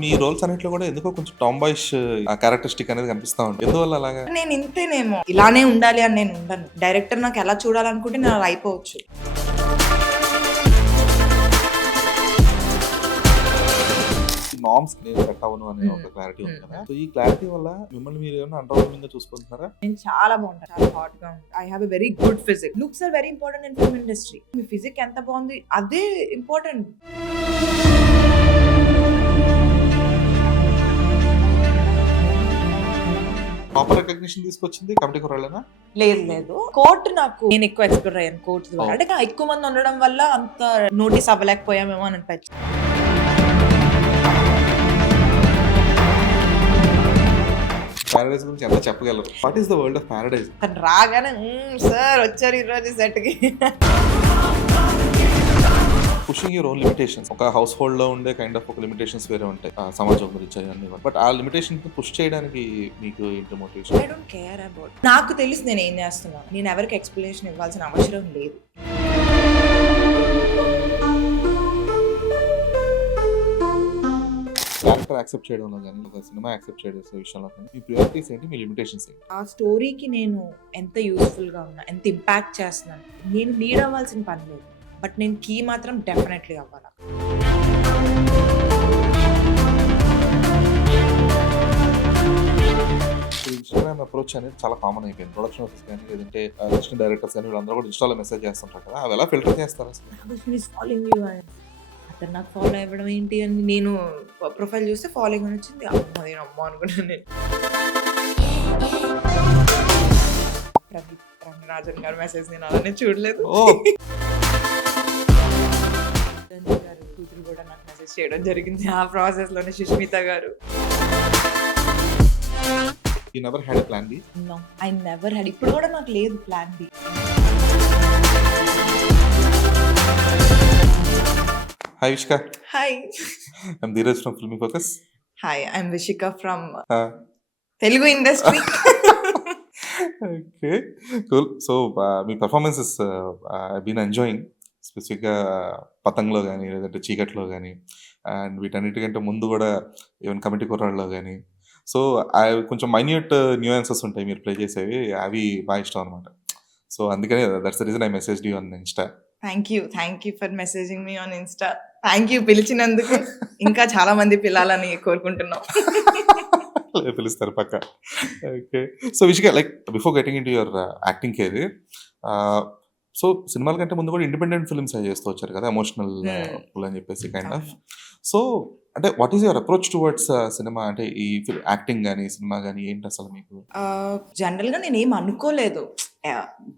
మీ roles అన్నిట్లో కూడా ఎందుకో కొంచెం టాంబాయిష్ క్యారెక్టరిస్టిక్ అనేది కనిపిస్తా ఉంటుంది. ఎందువల్ల అలాగా? నేను ఇంతేనేమో, ఇలానే ఉండాలి అని నేను ఉండను. డైరెక్టర్ నాకు ఎలా చూడాలనుకుంటే నేను అలా అయిపోవచ్చు. నార్మ్స్ నేను సెట్ అవ్వను అనే ఒక క్లారిటీ ఉంది కదా. సో ఈ క్లారిటీ వల్ల మిమ్మల్ని మీరు ఏమైనా అండర్వెల్మింగ్ గా చూసుకుంటున్నారా? నేను చాలా బాగుంటాను, చాలా హాట్ గా ఉంటాను. I have a very good physique. Looks are very important in film industry. మీ ఫిజిక్ ఎంత బాగుంది అదే ఇంపార్టెంట్. ప్రాపర్ రికగ్నిషన్ తీసుకొచ్చింది కమిటీ కుర్రాళ్ళేనా? లేదు కోర్ట్ నాకు నేను ఎక్కువ ఎక్స్ప్లోర్ అయ్యాను కోర్ట్ ద్వారా. అంటే ఎక్కువ మంది ఉండడం వల్ల అంత నోటీస్ అవ్వలేకపోయామేమో అని అనిపించింది. ప్యారడైజ్ గురించి ఎంత చెప్పగలరు? What is the world of Paradise? తను రాగానే సార్ వచ్చారు ఈ రోజు సెట్ కి. Pushing your own limitations. ఒక హౌస్ హోల్డ్ లో ఉండే కైండ్ ఆఫ్ ఒక లిమిటేషన్స్ వేరే ఉంటాయి, సమాజం గురించి అన్ని. బట్ ఆ లిమిటేషన్ పుష్ చేయడానికి మీకు ఏంటి motivation? I don't care about. నాకు తెలుసు నేను ఏం చేస్తున్నాను. నేను ఎవరికి ఎక్స్ప్లెనేషన్ ఇవ్వాల్సిన అవసరం లేదు. క్యారెక్టర్ యాక్సెప్ట్ చేయడంలో కానీ, ఒక సినిమా యాక్సెప్ట్ చేయడం విషయంలో కానీ మీ ప్రియారిటీస్ ఏంటి, మీ లిమిటేషన్స్ ఏంటి? ఆ స్టోరీకి నేను ఎంత యూస్ఫుల్ గా ఉన్నా, ఎంత ఇంపాక్ట్ చేస్తున్నాను. నేను లీడ్ అవ్వాల్సిన పని లేదు, బట్ నేను కీ మాత్రం డెఫినెట్లీ అవ్వాలి. ఇన్స్టాగ్రామ్ అప్రోచ్ అనేది చాలా కామన్ అయిపోయింది. ప్రొడక్షన్ ఆఫీస్ కానీ, లేదంటే అసిస్టెంట్ డైరెక్టర్స్ కానీ, వీళ్ళందరూ కూడా ఇన్స్టాలో మెసేజ్ చేస్తుంటారు కదా. అవి ఎలా ఫిల్టర్ చేస్తారు అసలు? అతను నాకు ఫాలో అవ్వడం ఏంటి అని నేను ప్రొఫైల్ చూస్తే ఫాలోయింగ్ అని వచ్చింది. అమ్మ అనుకున్నాను నేను. రాజన్ గారు మెసేజ్ నేను అలానే చూడలేదు. గారు కూతురు కూడా నాకు మెసేజ్ చేయడం జరిగింది. ఆ ప్రాసెస్ లోనే సుష్మిత గారు. You never had a plan B? No, I never had. ఇప్పుడు కూడా నాకు లేదు plan B. Hi Vishka. Hi. I'm Dheeraj from Filmy Focus. Hi, I'm Vishika from Telugu industry. Okay, cool. So me performances I've been enjoying. స్పెసిఫిక్గా పతంగ్లో కానీ, లేదంటే చీకట్లో కానీ, and వీటన్నిటికంటే ముందు కూడా ఈవెన్ కమిటీ కుర్రాళ్ళలో కానీ. సో అవి కొంచెం మైన్యూట్ న్యూయాన్సెస్ ఉంటాయి మీరు ప్లే చేసేవి, అవి బాగా ఇష్టం అనమాట. సో అందుకని that's the reason I messaged you on Insta. Thank you for messaging me on Insta. Thank you పిలిచినందుకు. ఇంకా చాలా మంది పిలాలని కోరుకుంటున్నాం. పిలుస్తారు పక్క. Okay, so Vishika, like before getting in to your acting career, so సినిమాల కంటే ముందు కూడా ఇండిపెండెంట్ ఫిల్మ్స్ చేస్తూ వచ్చారు కదా, ఎమోషనల్ అని చెప్పేసి కైండ్ ఆఫ్. సో అంటే what is your approach towards cinema? అంటే ఈ యాక్టింగ్ కానీ, సినిమా కానీ ఏంటి అసలు మీకు? జనరల్గా నేను ఏం అనుకోలేదు,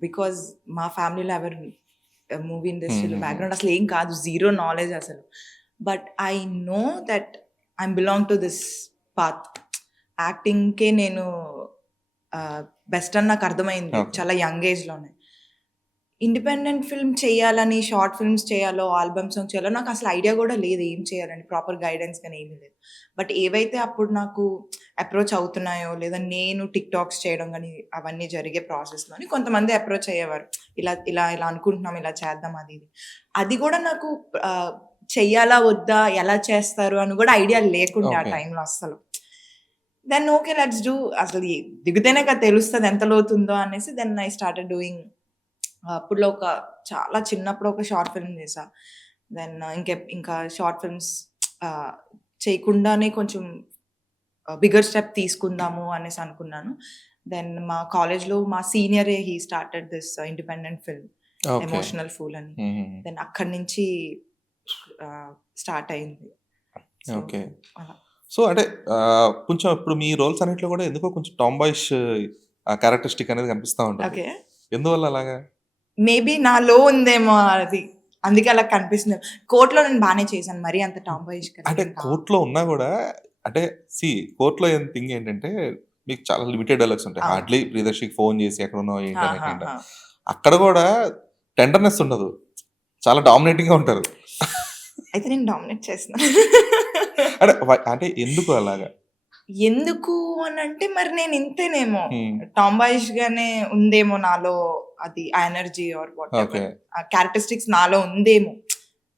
బికాజ్ మా ఫ్యామిలీలో ఎవరు మూవీ ఇండస్ట్రీలో బ్యాక్గ్రౌండ్ అసలు ఏం కాదు, జీరో నాలెడ్జ్ అసలు. But I know that I belong to this path. యాక్టింగ్కే నేను బెస్ట్ అని నాకు అర్థమైంది చాలా యంగ్ ఏజ్లోనే. ఇండిపెండెంట్ ఫిల్మ్ చేయాలని, షార్ట్ ఫిల్మ్స్ చేయాలో, ఆల్బమ్ సాంగ్ చేయాలో నాకు అసలు ఐడియా కూడా లేదు ఏం చేయాలని, ప్రాపర్ గైడెన్స్ కానీ ఏమీ లేదు. బట్ ఏవైతే అప్పుడు నాకు అప్రోచ్ అవుతున్నాయో, లేదా నేను టిక్ టాక్స్ చేయడం కానీ అవన్నీ జరిగే ప్రాసెస్లోని కొంతమంది అప్రోచ్ అయ్యేవారు, ఇలా ఇలా ఇలా అనుకుంటున్నాం, ఇలా చేద్దాం, అది అది కూడా నాకు చెయ్యాలా వద్దా, ఎలా చేస్తారు అని కూడా ఐడియా లేకుండా ఆ టైంలో అస్సలు. దెన్ ఓకే లెట్స్ డూ, అసలు దిగితేనే కదా తెలుస్తుంది ఎంత లోతుందో అనేసి. Then I started doing. అప్పుడులో చాలా చిన్నప్పుడు ఒక షార్ట్ ఫిల్మ్ చేసా. దెన్ ఇంకా షార్ట్ ఫిల్మ్స్ చేయకుండానే కొంచెం బిగ్గర్ స్టెప్ తీసుకుందాము అనేసి అనుకున్నాను. దెన్ మా కాలేజ్లో మా సీనియరే he started this independent film emotional fool అని. దెన్ అక్కడి నుంచి స్టార్ట్ అయింది. ఓకే, సో అంటే కొంచెం ఇప్పుడు మీ రోల్స్ అన్నిట్లో కూడా ఎందుకో కొంచెం టాంబాయిష్ క్యారెక్టరిస్టిక్ అనేది కనిపిస్తూ ఉంటుంది. ఎందువల్ల అలాగా? మేబీ నాలో ఉందేమో అది, అందుకే అలా కనిపిస్తుంది. కోర్టులో నేను బాగానే చేశాను, మరీ అంత టాంబాయిష్. అంటే కోర్టులో ఉన్నా కూడా, అంటే కోర్టులో థింగ్ ఏంటంటే మీకు చాలా లిమిటెడ్ డైలాగ్స్ ఉంటాయి. హార్డ్లీ ప్రియదర్శికి ఫోన్ చేసి ఎక్కడ ఉన్నావు ఏంటి, అక్కడ కూడా టెండర్నెస్ ఉండదు, చాలా డామినేటింగ్ గా ఉంటారు. అయితే నేను డామినేట్ చేస్తున్నాను. అంటే ఎందుకు అలాగా? ఎందుకు అని అంటే మరి నేను ఇంతేనేమో, టాంబాయిష్ గానే ఉందేమో నాలో అది, ఆ ఎనర్జీ ఆర్ వాట్ ఆ క్యారెక్టరిస్టిక్స్ నాలో ఉందేమో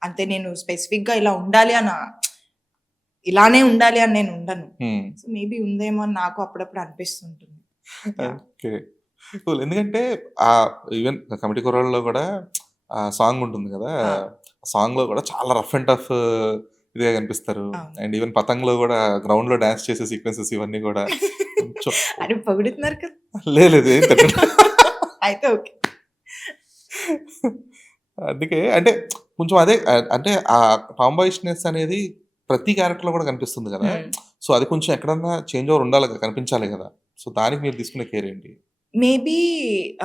అంతే. నేను స్పెసిఫిక్ గా ఇలా ఉండాలి అన్న ఇలానే ఉండాలి అని నేను ఉండను. హ్మ్. సో మేబీ ఉందేమో అని నాకు అప్పుడప్పుడు అనిపిస్తుంటుంది. యాహ్! ఓకే. కూల్. ఎందుకంటే ఈవెన్ 'కమిటీ కుర్రాళ్ళలో' గూడా సాంగ్ ఉంటుంది గదా! ఆ! సాంగ్‌లో గూడా చాలా రఫ్ అండ్ టఫ్ ఇదిగా కనిపిస్తారు. అవును. అండ్ ఈవెన్ 'పతంగ్‌లో' గూడా గ్రౌండ్‌లో డాన్స్ చేసే సీక్వెన్సెస్ ఇవన్నీ గూడా కొంచెం అరే పొగుడుతున్నారు కదా! లేదు ఏం తిట్టను. అయితే ఓకే. అందుకే అంటే కొంచెం అదే అంటే ఆ టామ్ బాయిష్‌నెస్ అనేది ప్రతి క్యారెక్టర్‌లో గూడా కనిపిస్తుంది గదా! హ్మ్. సో, అది కొంచెం ఎక్కడన్నా చేంజ్ ఓవర్ ఉండాలి కదా! కనిపించాలి గదా! సో, దానికి మీరు తీసుకునే కేర్ ఏంటి? మేబీ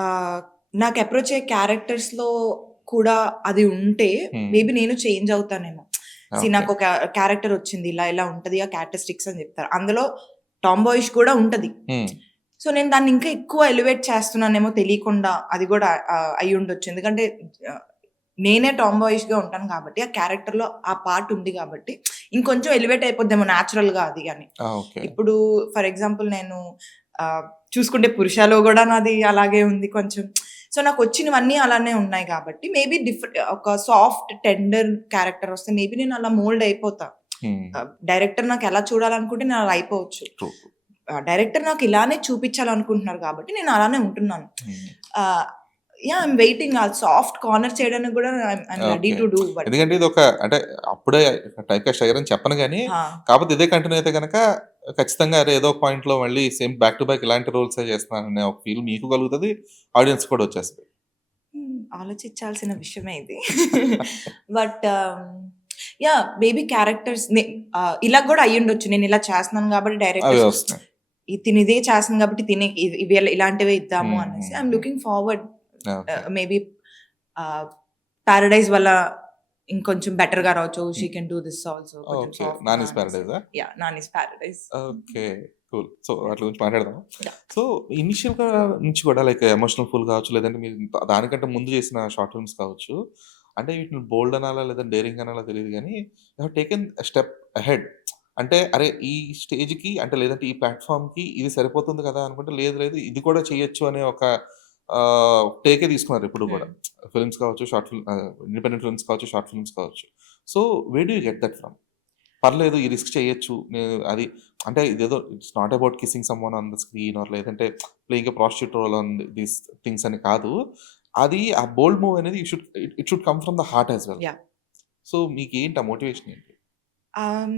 ఆహ్, నాకు అప్రోచ్ అయ్యే క్యారెక్టర్స్‌లో కూడా అది ఉంటే హ్మ్. మేబీ నేను చేంజ్ అవుతానేమో. See okay. నాకొక క్యారెక్టర్ వచ్చింది. ఇలా ఇలా ఉంటది. ఆ క్యారెక్టరిస్టిక్స్ అని చెప్తారు. అందులో టామ్ బాయిష్ కూడా ఉంటది. హ్మ్. సో, నేను దాన్ని ఇంకా ఎక్కువ ఎలివేట్ చేస్తున్నానేమో తెలియకుండా అది కూడా అయ్యుండొచ్చు. ఎందుకంటే ఆహ్, నేనే టామ్ బాయిష్‌గా ఉంటాను కాబట్టి, ఆ క్యారెక్టర్‌లో ఆ పార్ట్ ఉంది కాబట్టి, ఇంకొంచెం ఎలివేట్ అయిపోద్దేమో న్యాచురల్‌గా అది అని. ఓకే. ఇప్పుడు ఫర్ ఎగ్జాంపుల్ నేను ఆహ్, చూసుకుంటే 'పురుషలో' గూడా నాది అలాగే ఉంది కొంచెం. సో, నాకొచ్చినవన్నీ అలానే ఉన్నాయి కాబట్టి మేబీ ఒక సాఫ్ట్, టెండర్ క్యారెక్టర్ వస్తే మేబీ నేను అలా మోల్డ్ అయిపోతా. హ్మ్. డైరెక్టర్ నాకెలా చూడాలనుకుంటే నేను అలా అయిపోవచ్చు. ట్రూ. డైరెక్టర్ నాకు ఇలానే చూపించాలనుకుంటున్నారు కాబట్టి నేను అలానే ఉంటున్నాను. హ్మ్. ఆహ్, యాహ్! ఐయామ్ వెయిటింగ్ ఆ సాఫ్ట్ కార్నర్ చేయడానికి గూడా I'm ready okay. To do but ఎందుకంటే ఇదొక అంటే అప్పుడే టైప్‌కాస్ట్ అయ్యారని చెప్పను గానీ, ఆ! కాపోతే ఇదే కంటిన్యూ అయితే గనక ఖచ్చితంగా అరే! ఏదో ఒక పాయింట్‌లో మళ్ళీ సేమ్ బ్యాక్ టు బ్యాక్ ఇలాంటి రోల్సే చేస్తున్నాననే ఒక ఫీల్ మీకు కలుగుతది. ఆడియన్స్‌కి కూడా వచ్చేస్తది. ఆలోచించాల్సిన విషయమే ఇది. But yeah! మేబీ క్యారెక్టర్స్ ఇలా గూడా అయ్యుండొచ్చు. నేనిలా చేస్తున్నాను గాబట్టి అవే డైరెక్టర్స్ వస్తున్నాయి. తినిదే చేస్తుంది గాబట్టి ఇవి ఇలాంటివే ఇద్దాము హ్మ్. అనేసి hmm. I'm hmm. Looking forward okay. Maybe ah, 'Paradise' వల్ల ఇంకొంచెం బెటర్‌గా రావచ్చు. She hmm. Can do this also కొంచెం ఓకే. సాఫ్ట్‌గా 'నానీస్ అనేసి. పారడైజా'? Yeah! 'Nani's Paradise.' Okay. Cool. So, వాటి గురించి మాట్లాడదాం. యాహ్! సో, ఇనీషియల్‌గా నుంచి కూడా లైక్ ఎమోషనల్ ఫుల్ కావచ్చు, లేదంటే మీరు దానికంటే ముందు చేసిన షార్ట్ ఫిల్మ్స్ కావచ్చు. అంటే వీటిని బోల్డ్ అనాలా, లేదా డేరింగ్ అనాలా తెలీదు గానీ, you have taken a step ahead. అంటే అరే! ఈ స్టేజ్‌కి అంటే లేదంటే ఈ ప్లాట్‌ఫార్మ్‌కి ఇది సరిపోతుంది కదా! అనుకుంటే లేదు లేదు ఇది కూడా చేయొచ్చు అనే ఒక టేకే తీసుకున్నారు ఎప్పుడు హ్మ్. గూడా. ఫిల్మ్స్ కావచ్చు, ఇండిపెండెంట్ ఫిల్మ్స్ కావచ్చు, షార్ట్ ఫిల్మ్స్ కావచ్చు. So, where do you get that from? పర్లేదు ఈ రిస్క్ చేయొచ్చు. అది అంటే ఇదేదో it's not about kissing someone on the screen or లేదంటే playing a prostitute role on these things అని కాదు. అది ఆ బోల్డ్ మూవ్ అనేది it should come from the heart as well. Yeah! So, మీకేంటి ఆ మోటివేషన్ ఏంటి? ఆహ్,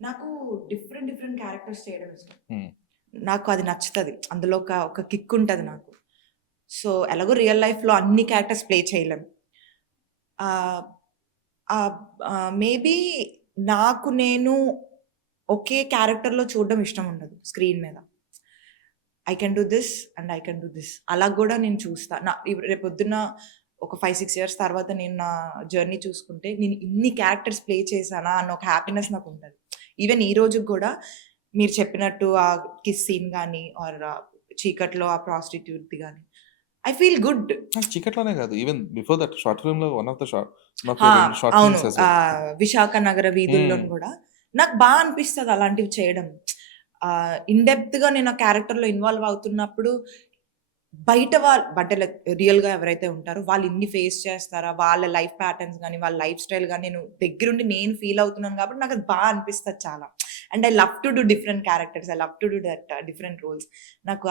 నాకు డిఫరెంట్ క్యారెక్టర్స్ చేయడం ఇష్టం. హ్మ్. నాకు అది నచ్చుతది. అందులో ఒక కిక్ ఉంటది నాకు. సో, ఎలాగో రియల్ లైఫ్‌లో అన్ని క్యారెక్టర్స్ ప్లే చేయలేం. ఆహ్, ఆహ్, మేబీ నాకు నేను ఒకే క్యారెక్టర్‌లో చూడడం ఇష్టం ఉండదు స్క్రీన్ మీద. I can do this and I can do this. అలా గూడా నేను చూస్తా. రేపొద్దున్న ఒక 5, 6 ఇయర్స్ తర్వాత నేను నా జర్నీ చూసుకుంటే, నేను ఇన్ని క్యారెక్టర్స్ ప్లే చేశానా అన్న ఒక హ్యాపీనెస్ నాకుంటది. ఈవెన్ ఈ రోజుకి గూడా మీరు చెప్పినట్టు ఆ కిస్ సీన్ గాని ఆర్ చీకట్లో ఆ ప్రాస్టిట్యూట్‌ది గాని, ఐ ఫీల్ గుడ్. 'చీకట్లోనే' కాదు. ఈవెన్ బిఫోర్ దట్ షార్ట్ ఫిల్మ్‌లో one of ah! Your 2 short అవును. Films as well. విశాఖ నగర హ్మ్. వీధుల్లోను గూడా నాకు అనిపిస్తది అలాంటివి చేయడం. ఇన్ డెప్త్‌గా నేను ఆ క్యారెక్టర్‌లో ఇన్వాల్వ్ అవుతున్నప్పుడు బయట అంటే లైక్ రియల్‌గా ఎవరైతే ఉంటారో వాళ్ళు ఇన్ని ఫేస్ చేస్తారా? వాళ్ళ లైఫ్ ప్యాటర్న్స్ గాని, వాళ్ళ లైఫ్ స్టైల్ గాని నేను దగ్గరుండి నేను ఫీల్ అవుతున్నాను కాబట్టి నాకది అనిపిస్తది చాలా. And I love to do different characters. I love to do that different roles. నాకు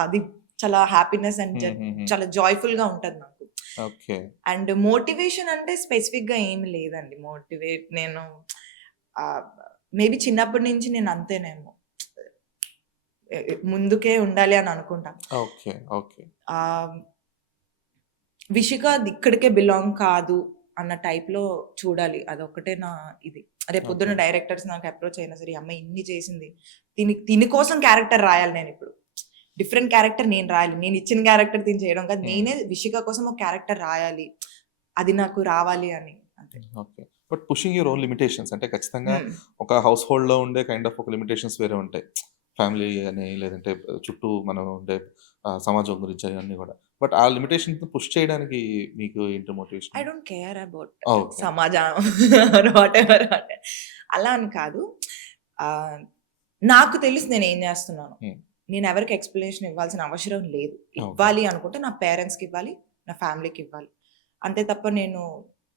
అది చాలా హ్యాపీనెస్ అండ్ హుహుహు. చాలా జాయ్‌ఫుల్‌గా ఉంటది నాకు. ఓకే. అండ్ మోటివేషన్ అంటే స్పెసిఫిక్‌గా ఏమి లేదండి. నేను ఆహ్, మేబీ చిన్నప్పటి నుంచి నేను అంతేనేమో. ముందుకే ఉండాలి అని అనుకుంటా. ఓకే. ఓకే. ఆహ్, 'విషిక' ఇక్కడికే బిలాంగ్ కాదు అన్న టైప్‌లో చూడాలి. అదొక్కటే నా ఇది. రేపొద్దున ఓకే. డైరెక్టర్స్ నాకు అప్రోచ్ అయినా సరే, ఈ అమ్మాయి ఇన్ని చేసింది. తిని కోసం క్యారెక్టర్ రాయాలి నేనిప్పుడు. డిఫరెంట్ క్యారెక్టర్ నేను రాయాలి. నేనిచ్చిన క్యారెక్టర్ తిను చేయడం కాదు. హ్మ్. నేనే 'విషిక' కోసం ఒక క్యారెక్టర్ రాయాలి. అది నాకు రావాలి అని. అంతే. Okay. But pushing your own limitations అంటే ఖచ్చితంగా హ్మ్. ఒక హౌస్ హోల్డ్‌లో ఉండే కైండ్ ఆఫ్ ఒక లిమిటేషన్స్ వేరే ఉంటాయి. ఫ్యామిలీ అని లేదంటే చుట్టూ మనం ఉండే సమాజం గురించి అయన్నీ గూడా. బట్ ఆ లిమిటేషన్స్‌ని పుష్ చేయడానికి మీకు ఏంటి I motivation? Don't care about okay. సమాజం వాటెవర్ అంటే అలా అని కాదు. ఆహ్, నాకు తెలుసు నేనేం జేస్తున్నానో. హ్మ్. నేనెవరికీ ఎక్స్‌ప్లనేషన్ ఇవ్వాల్సిన అవసరం లేదు. ఓకే. ఇవ్వాలి అనుకుంటే నా పేరెంట్స్‌కివ్వాలి, నా ఫ్యామిలీకివ్వాలి. అంతే తప్ప నేను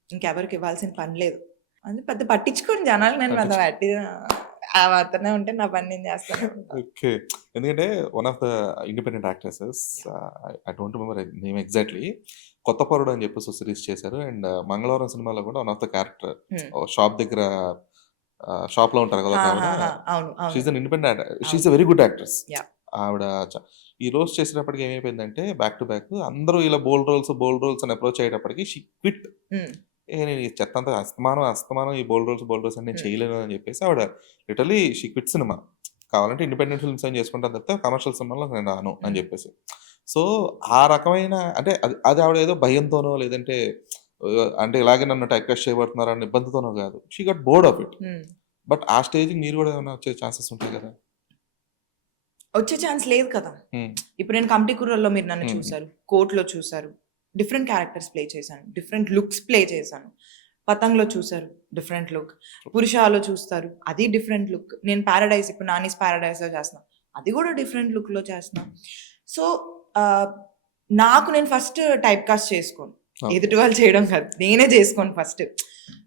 ఇంకెవరికి ఇవ్వాల్సిన పని లేదు. అది పెద్ద పట్టించుకోను జనాలు, నేను పెద్ద ఆ మాత్రమే ఉంటే నా పని నేను చేస్తాను. ఓకే. ఎందుకంటే one of the independent actresses I don't remember name exactly. 'కొత్త పరుడు' అని చెప్పేసి ఒక సీరీస్ చేశారు. అండ్ 'మంగళవారం' సినిమాలో కూడా one of the character shop దగ్గర షాప్‌లో ఉంటారు కదా! ఒక ఆవిడ. అవును, షీ ఈస్ అవును. అన్ ఇండిపెండెంట్ షీ ఈస్ అవును. ఎ వెరీ గుడ్ యాక్ట్రెస్. యాహ్! ఆవిడ ఈ రోల్స్ చేసేటప్పటికి ఏమైపోయిందంటే బ్యాక్ టు బ్యాక్ అందరూ ఇలా బోల్డ్ రోల్స్ అని అప్రోచ్ అయ్యేటప్పటికి షీ క్విట్. హ్మ్. నేను ఈ చెత్తంతా అస్తమానం ఈ బోల్డ్ రోల్స్ అని నేను హ్మ్. చేయలేను అని చెప్పేసి ఆవిడ లిటరల్లీ షీ క్విట్ సినిమా. కావాలంటే ఇండిపెండెంట్ ఫిల్మ్స్ ఏం చేసుకుంటాను తప్పితే కమర్షియల్ సినిమాలోకి నేను రాను అని హ్మ్. చెప్పేసి. సో, ఆ రకమైన అంటే అది అది ఆవిడ ఏదో భయంతోనో లేదంటే అంటే ఇలాగే నన్ను టైప్ కాస్ట్ చేయబడుతున్నారు అన్న ఇబ్బందితోనో కాదు. She got bored of it. హ్మ్. బట్ ఆ స్టేజ్‌కి మీరు కూడా ఏమైనా వచ్చే ఛాన్సెస్ ఉంటాయి కదా! వచ్చే ఛాన్స్ లేదు కదా! హ్మ్. ఇప్పుడు నేను 'కమిటీ కుర్రోల్లో' మీరు నన్ను హ్మ్. చూసారు. 'కోర్ట్‌లో' చూసారు. డిఫరెంట్ క్యారెక్టర్స్ ప్లే చేశాను. డిఫరెంట్ లుక్స్ ప్లే చేశాను. 'పతంగ్‌లో' చూసారు. Different look. 'పురుషాలో' చూస్తారు. అది డిఫరెంట్ లుక్. నేను 'పారడైజ్' ఇప్పుడు 'నానీస్ పారడైజ్‌లో' చేస్తున్నా. అది కూడా డిఫరెంట్ లుక్‌లో చేస్తున్నా. సో, ఆహ్, నాకు నేను ఫస్ట్ టైప్ కాస్ట్ చేసుకోను. ఓకే. ఎదుటి వాళ్ళు చేయడం కాదు. నేనే చేసుకోను ఫస్ట్.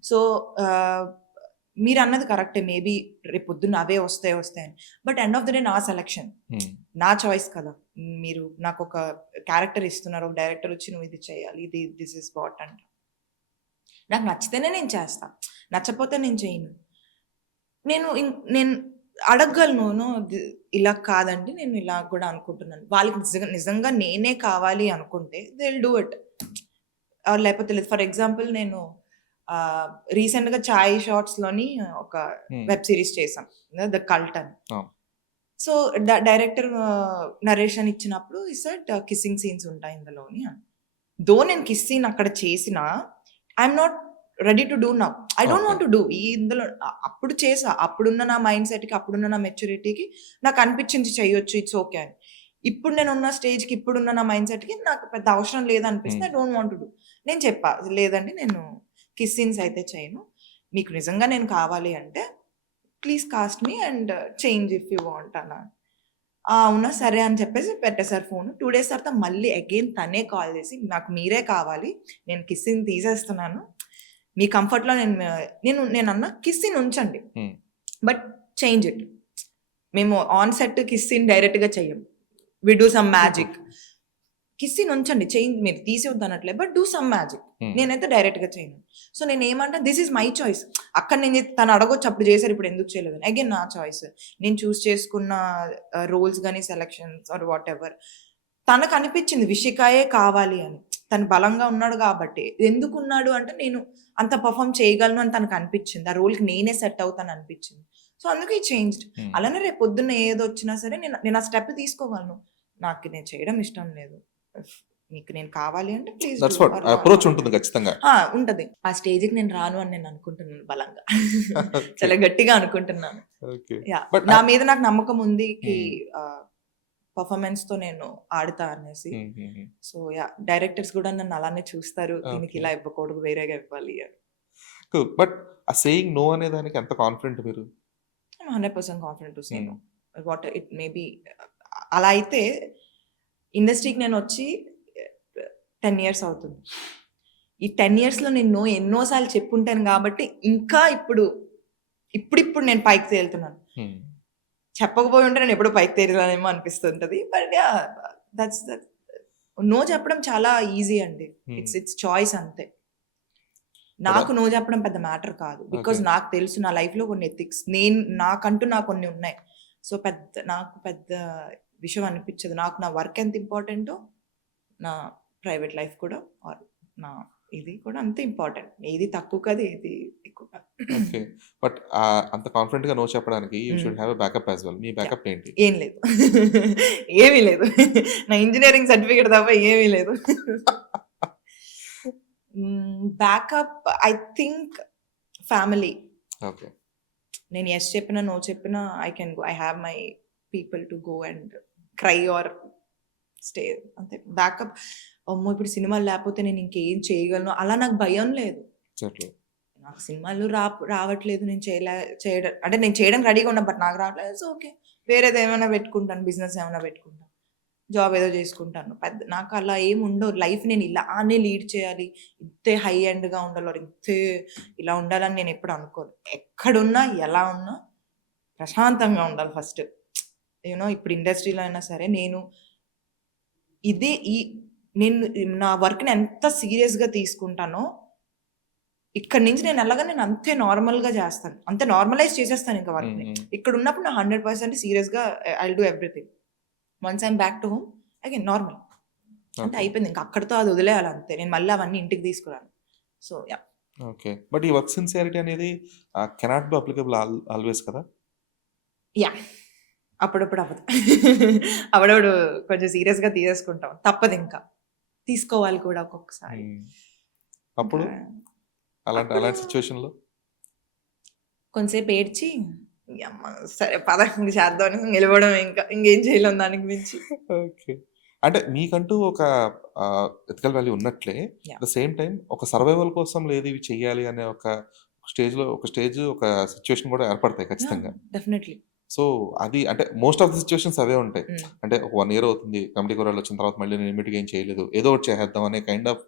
సో, మీరన్నది కరెక్టే. మేబీ రేపొద్దున్న అవే వస్తాయని. But end of the day నా సెలక్షన్. హ్మ్. నా చాయిస్ కదా! మీరు నాకొక క్యారెక్టర్ ఇస్తున్నారు. ఒక డైరెక్టర్ వచ్చి నువ్వు ఇది చేయాలి. దిస్ ఈస్ వాట్ అంట. నాకు నచ్చితేనే నేను చేస్తా. నచ్చపోతే నేను చేయను. నేను అడగగలను. ఇలా కాదండి. నేను ఇలా కూడా అనుకుంటున్నాను. వాళ్ళకి నిజంగా నేనే కావాలి అనుకుంటే దే విల్ డూ ఇట్. లేకపోతే లేదు. ఫర్ ఎగ్జాంపుల్ నేను రీసెంట్‌గా 'చాయ్ షార్ట్స్‌లోని' ఒక హ్మ్. వెబ్ సీరీస్ చేశాం. 'ద కల్ట్' అని. అవును. సో, డైరెక్టర్ నరేషన్ ఇచ్చినప్పుడు హి సెడ్ కిస్సింగ్ సీన్స్ ఉంటాయి ఇందులోని అని. దో నేను కిస్ సీన్ అక్కడ చేసినా, I'm not ready to do now. I don't okay. Want to do. ఇందులో అప్పుడు చేసా. అప్పుడున్న నా మైండ్ సెట్‌కి, అప్పుడున్న నా మెచ్యూరిటీకి నాకు అనిపించింది చేయొచ్చు. ఇట్స్ ఓకే అని. ఇప్పుడు నేనున్న స్టేజ్‌కి, ఇప్పుడున్న నా మైండ్ సెట్‌కి నాకు పెద్ద అవసరం లేదనిపిస్తే హ్మ్. I don't want to do. నేను చెప్పా, లేదండి నేను కిస్ సీన్స్ అయితే చేయను. మీకు నిజంగా నేను కావాలి అంటే please cost me and change if you want అన్నా. అవునా! సరే అని చెప్పేసి పెట్టేసారు ఫోను. 2 డేస్ తర్వాత మళ్ళీ అగైన్ తనే కాల్ చేసి, "నాకు మీరే కావాలి. నేను కిస్ సీన్ తీసేస్తున్నాను. మీ కంఫర్ట్‌లో నేనన్నా కిస్ సీన్ ఉంచండి. హ్మ్. But change it. మేము ఆన్ సెట్ కిస్ సీన్ డైరెక్ట్‌గా చెయ్యం. We do some magic. Kiss scene ఉంచండి. మీరు తీసేయొద్దనట్లే. But do some magic. Hmm. నేనైతే డైరెక్ట్‌గా చేయను." సో, నేనేమంటా దిస్ ఈస్ మై చాయిస్. అక్కడ తను అడగొచ్చు అప్పుడు చేశారు ఇప్పుడు ఎందుకు చేయలేదని. అగైన్ నా చాయిస్. నేను చూజ్ చేసుకున్న రోల్స్ గాని, సెలక్షన్స్ ఆర్ వాటెవర్. తనకనిపించింది విషికాయే కావాలి అని. తను బలంగా ఉన్నాడు గాబట్టి. ఎందుకున్నాడు అంటే నేను అంత పెర్ఫార్మ్ చేయగలను అని తనకనిపించింది. ఆ రోల్‌కి నేనే సెట్ అవుతాననిపించింది. సో, అందుకే చేంజ్డ్. హ్మ్. అలానే రేపు పొద్దున్న ఏదొచ్చినా సరే నేను ఆ స్టెప్ తీసుకోగలను. నాకు నేను చేయడం ఇష్టం లేదు. మీకు నేను కావాలి అంటే please do that's what our approach not. ఉంటుంది ఖచ్చితంగా. ఉంటది. ఆ స్టేజ్‌కి నేను రాను అని నేను అనుకుంటున్నాను బలంగా. ఓకే. చాలా గట్టిగా అనుకుంటున్నాను. ఓకే. యాహ్! బట్ నా మీద నాకు నమ్మకం ఉంది హ్మ్. పెర్ఫార్మన్స్‌తో నేను ఆడుతా అనేసి. హ్మ్. హ్మ్. సో, డైరెక్టర్స్ గూడా నన్ను అలానే చూస్తారు. దీనికి ఓకే. ఇలా ఇవ్వకూడదు, వేరేగా ఇవ్వాలి అని. కూల్. బట్ ఆ సేయింగ్ నో అనే దానికి ఎంత కాన్ఫిడెంట్ మీరు? I'm 100% confident to say hmm. No. What it may be. అలా అయితే ఇండస్ట్రీకి నేనొచ్చి 10 ఇయర్స్ అవుతుంది. ఈ 10 ఇయర్స్‌లో నేను నో ఎన్నో సార్లు చెప్పుంటాను గాబట్టి, ఇంకా ఇప్పుడిప్పుడు నేను పైకి తేలుతున్నాను. హ్మ్. చెప్పకపోయి ఉంటే నేను ఎప్పుడో పైకి తేలేనేమో అనిపిస్తుంటది. బట్ దట్స్ నో చెప్పడం చాలా ఈజీ అండి. హ్మ్. ఇట్స్ చాయిస్ అంతే. బట్ నాకు నో చెప్పడం పెద్ద మ్యాటర్ కాదు. Because okay. నాకు తెలుసు నా లైఫ్‌లో కొన్ని ఎథిక్స్. నాకు కొన్ని ఉన్నాయి. సో, నాకు పెద్ద విషయం అనిపించదు. నాకు నా వర్క్ ఎంత ఇంపార్టెంటో, నా ప్రైవేట్ లైఫ్ కూడా ఆర్ నా ఇది కూడా అంతే ఇంపార్టెంట్. ఏది తక్కువ కాదు, ఏది ఎక్కువ కాదు. ఓకే. బట్ అంత కాన్ఫిడెంట్‌గా నో చెప్పడానికి you hmm. Should have a backup as well. మీ యాహ్! బ్యాకప్ ఏంటి? ఏం లేదు. ఏమీ లేదు. నా ఇంజినీరింగ్ సర్టిఫికేట్ తప్ప ఏమీ లేదు. Backup I think family. Okay. నేను యెస్ చెప్పినా, నో చెప్పినా I can go. I have my people to go and cry or stay అంతే. బ్యాకప్ అమ్మో! ఇప్పుడు సినిమాలు లేకపోతే నేను ఇంకేం చేయగలను అలా నాకు భయం లేదు. ఎగ్జాక్ట్‌లీ. నాకు సినిమాలు రావట్లేదు. నేను చేయడానికి రెడీగా ఉన్నా. బట్ నాకు రావట్లేదు. It's okay. వేరేదేమైనా పెట్టుకుంటాను. బిజినెస్ ఏమైనా పెట్టుకుంటాను. జాబ్ ఏదో చేసుకుంటాను. పెద్ద నాకు అలా ఏమి ఉండవు. లైఫ్ నేను ఇలానే లీడ్ చేయాలి. ఇంతే హై ఎండ్‌గా ఉండాలి. ఆర్ ఇంతే ఇలా ఉండాలని నేను ఎప్పుడు అనుకోను. ఎక్కడున్నా, ఎలా ఉన్నా ప్రశాంతంగా ఉండాలి ఫస్ట్. ఇప్పుడు ఇండస్ట్రీలో అయినా సరే ఇదే ఈ నేను నా వర్క్‌ని ఎంత సీరియస్‌గా తీసుకుంటానో, ఇక్కడి నుంచి నేను అంతే నార్మల్‌గా చేస్తాను. అంతే నార్మలైజ్ చేసేస్తాను ఇంక వర్క్‌ని. ఇక్కడున్నప్పుడు నా 100% సీరియస్‌గా I will do everything. Once I'm back to home again normal. అంటే ఓకే. అయిపోయింది. ఇంక అక్కడితో అది వదిలేయాలి అంతే. నేను మళ్ళీ అవన్నీ ఇంటికి తీసుకురాను. So, yeah! ఓకే. బట్ ఈ వర్క్ సిన్సియారిటీ అనేది కెనాట్ బి అప్లికబుల్ ఆల్‌వేస్ కదా! యాహ్! అప్పుడప్పుడు అవ్వదు. అప్పుడప్పుడు కొంచెం సీరియస్‌గా తీసేసుకుంటాం. తప్పదింక. తీసుకోవాలి కూడా ఒక్కొక్కసారి. హ్మ్. ఇంకా అప్పుడు అలాంటి అప్పుడు అలాంటి సిట్యుయేషన్‌లో? కొంసేపు ఏడ్చి, యమ్మ సరే పద ఇంక చేద్దాం అని ఎళ్ళిపోవడమే ఇంకా. ఇంకేం చేయలేం దానికి మించి. ఓకే. అంటే మీకంటూ ఒక ఎథికల్ వాల్యూ ఉన్నట్లే, at yeah! The same time ఒక సర్వైవల్ కోసం లేదు ఇవి చెయ్యాలి అనే ఒక ఒక సిట్యుయేషన్ కూడా ఏర్పడతాయి యాహ్! ఖచ్చితంగా. డెఫినైట్‌లీ. సో, అది అంటే మోస్ట్ ఆఫ్ ది సిట్యుయేషన్స్ అవే ఉంటాయి. హ్మ్. అంటే ఒక 1 ఇయర్ అవుతుంది. కమిటీ కుర్రాళ్ళొచ్చిన తర్వాత మళ్ళీ నేను ఇమ్మీడియేట్‌గా ఏం చేయలేదు. ఏదో ఒకటి చేసేద్దాం అనే కైండ్ ఆఫ్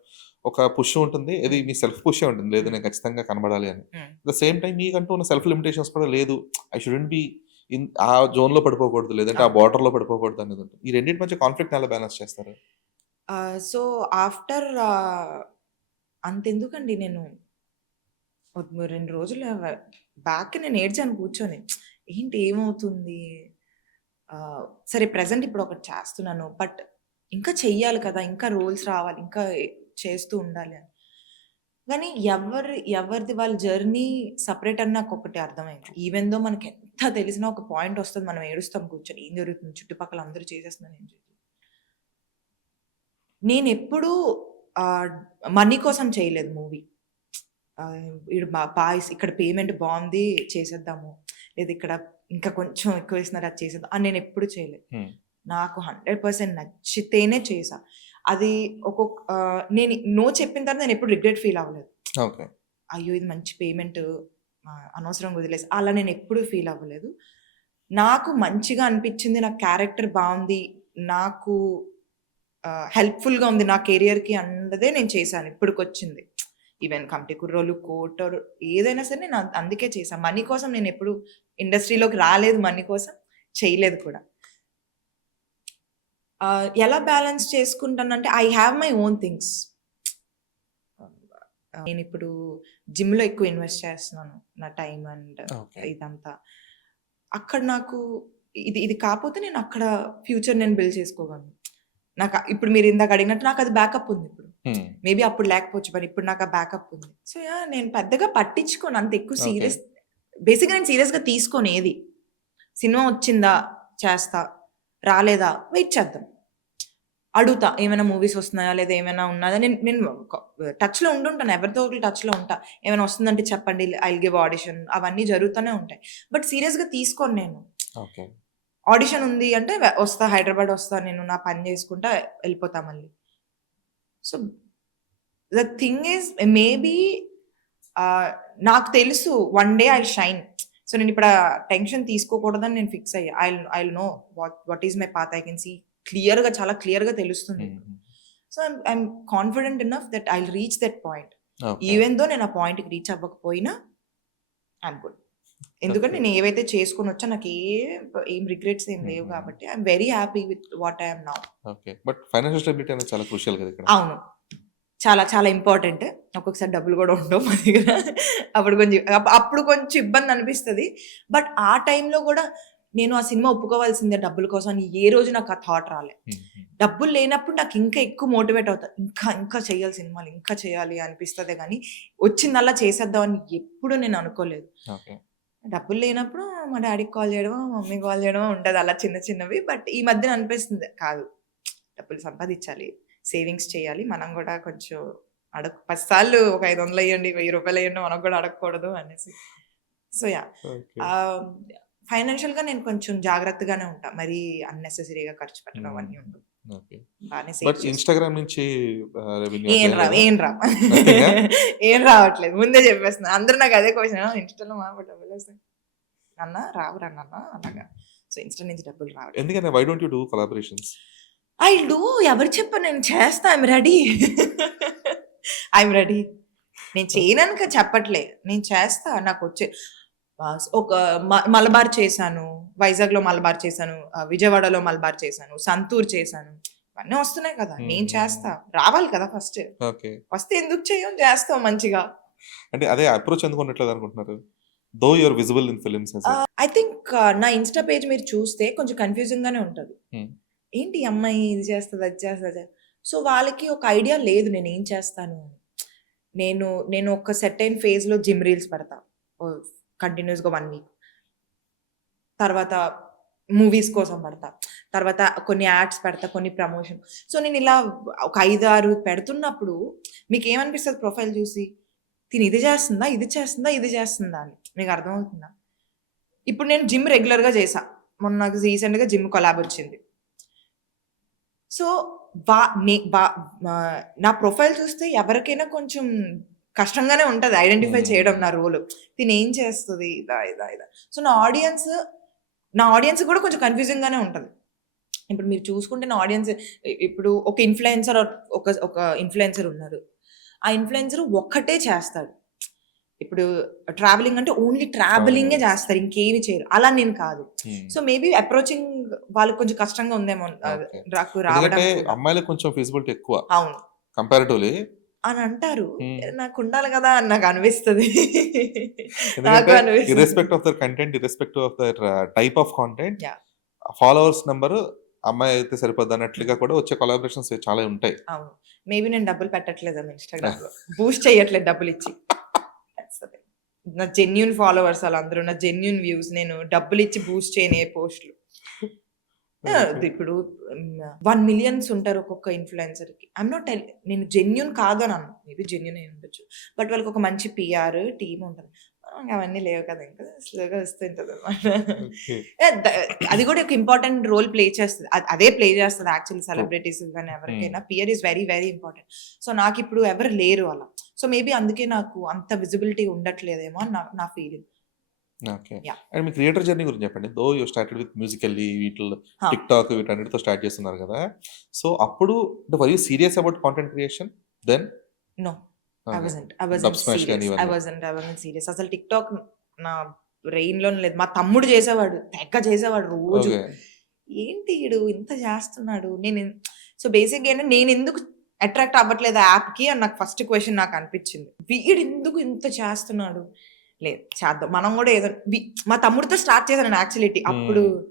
ఒక పుష్ ఉంటుంది. ఇది హ్మ్. మీ సెల్ఫ్ పుషే ఉంటుంది. లేదు హ్మ్. నేను ఖచ్చితంగా కనబడాలి అని. హ్మ్. అట్ ద సేమ్ టైమ్ మీకంటూ ఉన్న సెల్ఫ్ లిమిటేషన్స్ కూడా లేదు. ఐ షుడెంట్ బి ఆ జోన్‌లో పడిపోకూడదు. లేదంటే ఆ అవును. బోర్డర్‌లో పడిపోకూడదు అనేది ఉంటుంది. ఈ రెండిటి మధ్య కాన్ఫ్లిక్ట్‌ని ఎలా బ్యాలెన్స్ చేస్తారు? సో, ఆఫ్టర్ అంతెందుకండి నేను 2 రోజులు బ్యాక్ నేను ఏడ్చాను కూర్చొని. ఏంటి ఏమవుతుంది? సరే ప్రెజెంట్ ఇప్పుడు ఒకటి చేస్తున్నాను. బట్ ఇంకా చెయ్యాలి కదా! ఇంకా రోల్స్ రావాలి. ఇంకా చేస్తూ ఉండాలి అని. కానీ ఎవరిది వాళ్ళ జర్నీ సెపరేట్ అని నాకొకటి అర్థమైంది. ఈవెన్ దో మనకెంత తెలిసినా ఒక పాయింట్ వస్తది. మనం ఏడుస్తాం కూర్చొని. ఏం జరుగుతుంది? చుట్టుపక్కల అందరూ చేసేస్తున్నారు. నేను చేయట్లేదు. నేనెప్పుడూ ఆహ్, మనీ కోసం చేయలేదు మూవీ. ఈడు ఇక్కడ పేమెంట్ బావుంది చేసేద్దాము. లేదా ఇక్కడ ఇంకా కొంచెం ఎక్కువేస్తున్నారు అది చేసేద్దాం అని నేనెప్పుడు చేయలేదు. హ్మ్. నాకు 100% నచ్చితేనే చేశా. అది నేను నో చెప్పిన తర్వాత నేనెప్పుడు రిగ్రెట్ ఫీల్ అవ్వలేదు. ఓకే. అయ్యో! ఇది మంచి పేమెంటు అనవసరంగా వదిలేసా. అలా నేనెప్పుడు ఫీల్ అవ్వలేదు. నాకు మంచిగా అనిపిచ్చింది. నా క్యారెక్టర్ బావుంది. నాకు హెల్ప్‌ఫుల్‌గా ఉంది నా కెరియర్‌కి అన్నదే నేను చేశాను ఇప్పటికొచ్చింది. ఈవెన్ 'కమిటీ కుర్రోళ్ళు', 'కోర్ట్' ఏదైనా సరే నేను అందుకే చేశా. మనీ కోసం నేనెప్పుడు ఇండస్ట్రీలోకి రాలేదు మనీ కోసం. చేయలేదు కూడా. ఎలా బ్యాలెన్స్ చేసుకుంటానంటే I have my own things. నేనిప్పుడు జిమ్‌లో ఎక్కువ ఇన్వెస్ట్ చేస్తున్నాను. నా టైమ్ అండ్ ఓకే. ఇదంతా. అక్కడ నాకు ఇది ఇది కాపోతే నేనక్కడ ఫ్యూచర్ నేను బిల్డ్ చేసుకోగలను. ఇప్పుడు మీరిందాక అడిగినట్టు నాకది బ్యాకప్ ఉందిప్పుడు. హ్మ్. మేబీ అప్పుడు లేకపోవచ్చు. మరి ఇప్పుడు నాకు ఆ బ్యాకప్ ఉంది. So, yeah! నేను పెద్దగా పట్టించుకోను. అంత ఎక్కువ ఓకే. బేసిక్‌గా నేను సీరియస్‌గా తీసుకోను ఏది. సినిమా వచ్చిందా చేస్తా. రాలేదా వెయిట్ చేద్దాం. అడుగుతా. ఏమైనా మూవీస్ వస్తున్నాయా? లేదా ఏమైనా ఉన్నదా? నేను నేను టచ్‌లో ఉండుంటాను. ఎవరితో ఒకళ్ళు టచ్‌లో ఉంటా. ఏమైనా వస్తుందంటే చెప్పండి. ఐ విల్ గివ్ ఆడిషన్ అవన్నీ జరుగుతూనే ఉంటాయి. బట్ సీరియస్‌గా తీసుకోను నేను. ఓకే. ఆడిషన్ ఉంది అంటే వస్తా. హైదరాబాద్ వస్తా నేను. నా పని చేసుకుంటా ఎళ్ళిపోతా మళ్ళీ. So, the thing is maybe నాకు తెలుసు one day I will shine. So, నేనిప్పుడు టెన్షన్ తీసుకోకూడదని నేను ఫిక్స్ అయ్యా. I will know what is my path. I can see చాలా క్లియర్‌గా తెలుస్తుంది హ్మ్. ఇప్పుడు. Hmm. So, I'm confident enough that I will reach that point. Okay. Even though నేను ఆ పాయింట్‌కి రీచ్ అవ్వకపోయినా ఐయామ్ గుడ్. ఎందుకంటే ఓకే. నేను ఏవైతే చేసుకొనొచ్చా ఏం రిగ్రెట్స్ ఏం లేవు హుహు. కాబట్టి I'm very happy with what I am now. Okay. But financial stability అనేది చాలా క్రూషియల్ కదా ఇక్కడ. అవును. చాలా చాలా ఇంపార్టెంట్. ఒక్కొక్కసారి డబ్బులు గూడా ఉండవు మా దగ్గర. అప్పుడు కొంచెం ఇబ్బందనిపిస్తది. బట్ ఆ టైంలో గూడా నేను ఆ సినిమా ఒప్పుకోవాల్సిందే డబ్బుల కోసం అని ఏ రోజు నాకు ఆ థాట్ రాలే. హ్మ్. హ్మ్. డబ్బులు లేనప్పుడు నాకు ఇంకా ఎక్కువ మోటివేట్ అవుతా. ఇంకా చేయాలి సినిమాలు, ఇంకా చేయాలి అనిపిస్తదే గానీ, వచ్చిందల్లా చేసేద్దాం అని ఎప్పుడు నేను అనుకోలేదు. ఓకే. డబ్బులు లేనప్పుడు మా డ్యాడీకి కాల్ చేయడమో, మమ్మీకి కాల్ చేయడమో ఉంటది అలా చిన్న చిన్నవి. బట్ ఈ మధ్యన అనిపిస్తుంది కాదు. డబ్బులు సంపాదించాలి. సేవింగ్స్ చేయాలి. మనం గూడా కొంచెం 10 సార్లు ఒక 500 ఎయ్యండి, రూ. 1000 మనకు గూడా అడగకూడదు అనేసి. So, yeah! ఓకే. ఆహ్, ఫైనాన్షియల్‌గా నేను కొంచెం జాగ్రత్తగానే ఉంటా. మరీ అన్నెసెసరీగా ఖర్చు పెట్టడం హ్మ్. అవన్నీ ఉండవు. ఓకే. బానే సేవ్ బట్ చేసుకుంటా. ఇన్‌స్టాగ్రామ్ నుంచి రెవెన్యూ అట్లా ఏం లేదా? ఏం రావు. నథింగా? ఏం రావట్లేదు. ముందే చెప్పేస్తున్నా. అందరూ నాకు అదే క్వెషన్ ఇన్‌స్టాలో మాకు డబ్బులొస్తాయి. నాన్న రావురా నాన్న అలాగా. సో, ఇన్‌స్టా నుంచి డబ్బులు రావట్లేదు. ఎందుకని why don't you do collaborations? I do. ఎవరు చెప్పారు నేను చేస్తా. I'm ready. I'm ready. నేను చేయనని చెప్పట్లే. నేను చేస్తా. నాకొచ్చే ఒక మలబార్ చేశాను. వైజాగ్‌లో మలబార్ చేశాను. విజయవాడలో మలబార్ చేశాను. సంతూర్ చేశాను. ఇవన్నీ వస్తున్నాయి కదా! నేను చేస్తా. రావాలి కదా ఫస్ట్. ఓకే. వస్తే ఎందుకు చెయ్యం? చేస్తాం మంచిగా. అంటే అదే అప్రోచ్ ఎందుకు ఉండట్లేదు అనుకుంటున్నారు? Though you are visible in films as a I think నా ఇన్‌స్టా పేజ్ మీరు చూస్తే కొంచెం కన్‌ఫ్యూజింగ్‌గానే ఉంటది. హ్మ్. ఏంటి ఈ అమ్మాయి ఇది చేస్తది, అది చేస్తది, అది సో, వాళ్ళకి ఒక ఐడియా లేదు నేనేం చేస్తాను అని. నేను ఒక సెర్టైన్ ఫేజ్‌లో జిమ్ రీల్స్ పెడతా. కంటిన్యూయస్‌గా 1 వీక్. తర్వాత మూవీస్ కోసం పెడతా. తర్వాత కొన్ని యాడ్స్ పెడతా, కొన్ని ప్రమోషన్. సో, నేనిలా ఒక 5, 6 పెడుతున్నప్పుడు మీకేమనిపిస్తది ప్రొఫైల్ చూసి? తిను ఇది చేస్తుందా? ఇది చేస్తుందా? ఇది చేస్తుందా? అని. మీకు అర్థమవుతుందా? ఇప్పుడు నేను జిమ్ రెగ్యులర్‌గా చేశా. మొన్న నాకు రీసెంట్‌గా జిమ్ కొలాబ్ వచ్చింది. సో, వా నే వా నా ప్రొఫైల్ చూస్తే ఎవరికైనా కొంచెం కష్టంగానే ఉంటది ఐడెంటిఫై చేయడం నా రోల్. తినేం చేస్తది? ఇదా. సో, నా ఆడియన్స్ కూడా కొంచెం కన్‌ఫ్యూజింగ్‌గానే ఉంటది. ఇప్పుడు మీరు చూసుకుంటే నా ఆడియన్స్ ఇప్పుడు ఒక ఇన్‌ఫ్లుయెన్సర్ ఉన్నారు. ఆ ఇన్‌ఫ్లుయెన్సర్ ఒక్కటే చేస్తాడు. ఇప్పుడు ట్రావెలింగ్ అంటే ఓన్లీ ట్రావెలింగే చేస్తారు. ఇంకేమి చేయరు. అలా నేను కాదు. హ్మ్. సో, మేబీ అప్రోచింగ్ వాళ్ళకి కొంచెం కష్టంగా ఉందేమో ఓకే. నాకు రావడం ఎందుకంటే కూడా. అమ్మాయిలకు కొంచెం ఫీజిబిలిటీ ఎక్కువ అవును. కంపారిటివ్‌లీ. అని అంటారు. హ్మ్. నాకుండాలి గదా! అని నాకనిపిస్తది. నాకు ఎందుకంటే అనిపిస్తది. Irrespective of their content, irrespective of their type of content, yeah! Followers number అమ్మాయి అయితే సరిపోద్ది అన్నట్లుగా కూడా వచ్చే కొలాబరేషన్స్ చాలా ఉంటాయి. అవును. మేబీ నేను డబ్బులు పెట్టట్లేదేమో ఇన్‌స్టాగ్రామ్‌లో. బూస్ట్ చేయట్లేదు డబ్బులిచ్చి. That's the thing. నా జెన్యూన్ ఫాలోవర్స్ ఆళ్ళందరూ. నా జెన్యూన్ వ్యూస్. నేను డబ్బులిచ్చి బూస్ట్ చేయను ఏ పోస్ట్‌లు. ఓకే. ఇప్పుడు 1 మిలియన్స్ ఉంటారు ఒక్కొక్క ఇన్‌ఫ్లుయెన్సర్‌కి. ఐయామ్ నాట్ నేను జెన్యూన్ కాదనను. మేబీ జెన్యూన్ అయి ఉండొచ్చు. బట్ వాళ్ళకి ఒక మంచి పీఆర్, టీమ్ ఉంటది. అవన్నీ లేవు కదా! ఇంకా స్లోగా వస్తుంటదనమాట. ఓకే. అది కూడా ఒక ఇంపార్టెంట్ రోల్ ప్లే చేస్తది. అదే ప్లే చేస్తది యాక్చువల్లీ ట్రూ. సెలబ్రిటీస్ గాని హ్మ్. ఎవరికైనా. PR is very, very important. So, నాకిప్పుడు ఎవరు లేరు అలా. సో, మేబీ అందుకే నాకు అంత విజిబిలిటీ ఉండట్లేదేమో అని నా feeling. Okay. Yeah! And me creator journey గురించి చెప్పండి. Though you started with musically వీటిల్లో హా! టిక్‌టాక్ వీటన్నిటితో స్టార్ట్ చేస్తున్నారు కదా! సో, అప్పుడు అంటే were you serious about content creation then? No. I okay. Wasn't. Dubsmash గాని సీరియస్. ఇవన్నీ. I wasn't serious. అసలు టిక్‌టాక్ నా బ్రెయిన్‌లోనే లేదు. మా తమ్ముడు చేసేవాడు. తెగ చేసేవాడు రోజు. ఓకే. ఏంటి ఈడు ఇంత చేస్తున్నాడు. సో, బేసిక్‌గా ఏంటంటే నేనెందుకు అట్రాక్ట్ అవ్వట్లేదు ఆ యాప్‌కి అని నాకు ఫస్ట్ క్వెషన్ నాకనిపిచ్చింది. వీడెందుకు ఇంత చేస్తున్నాడు? లేదు చేద్దాం. మనం గూడా ఏదో మా తమ్ముడితో స్టార్ట్ చేశాను నేను యాక్చువలిటీ. అప్పుడు హ్మ్.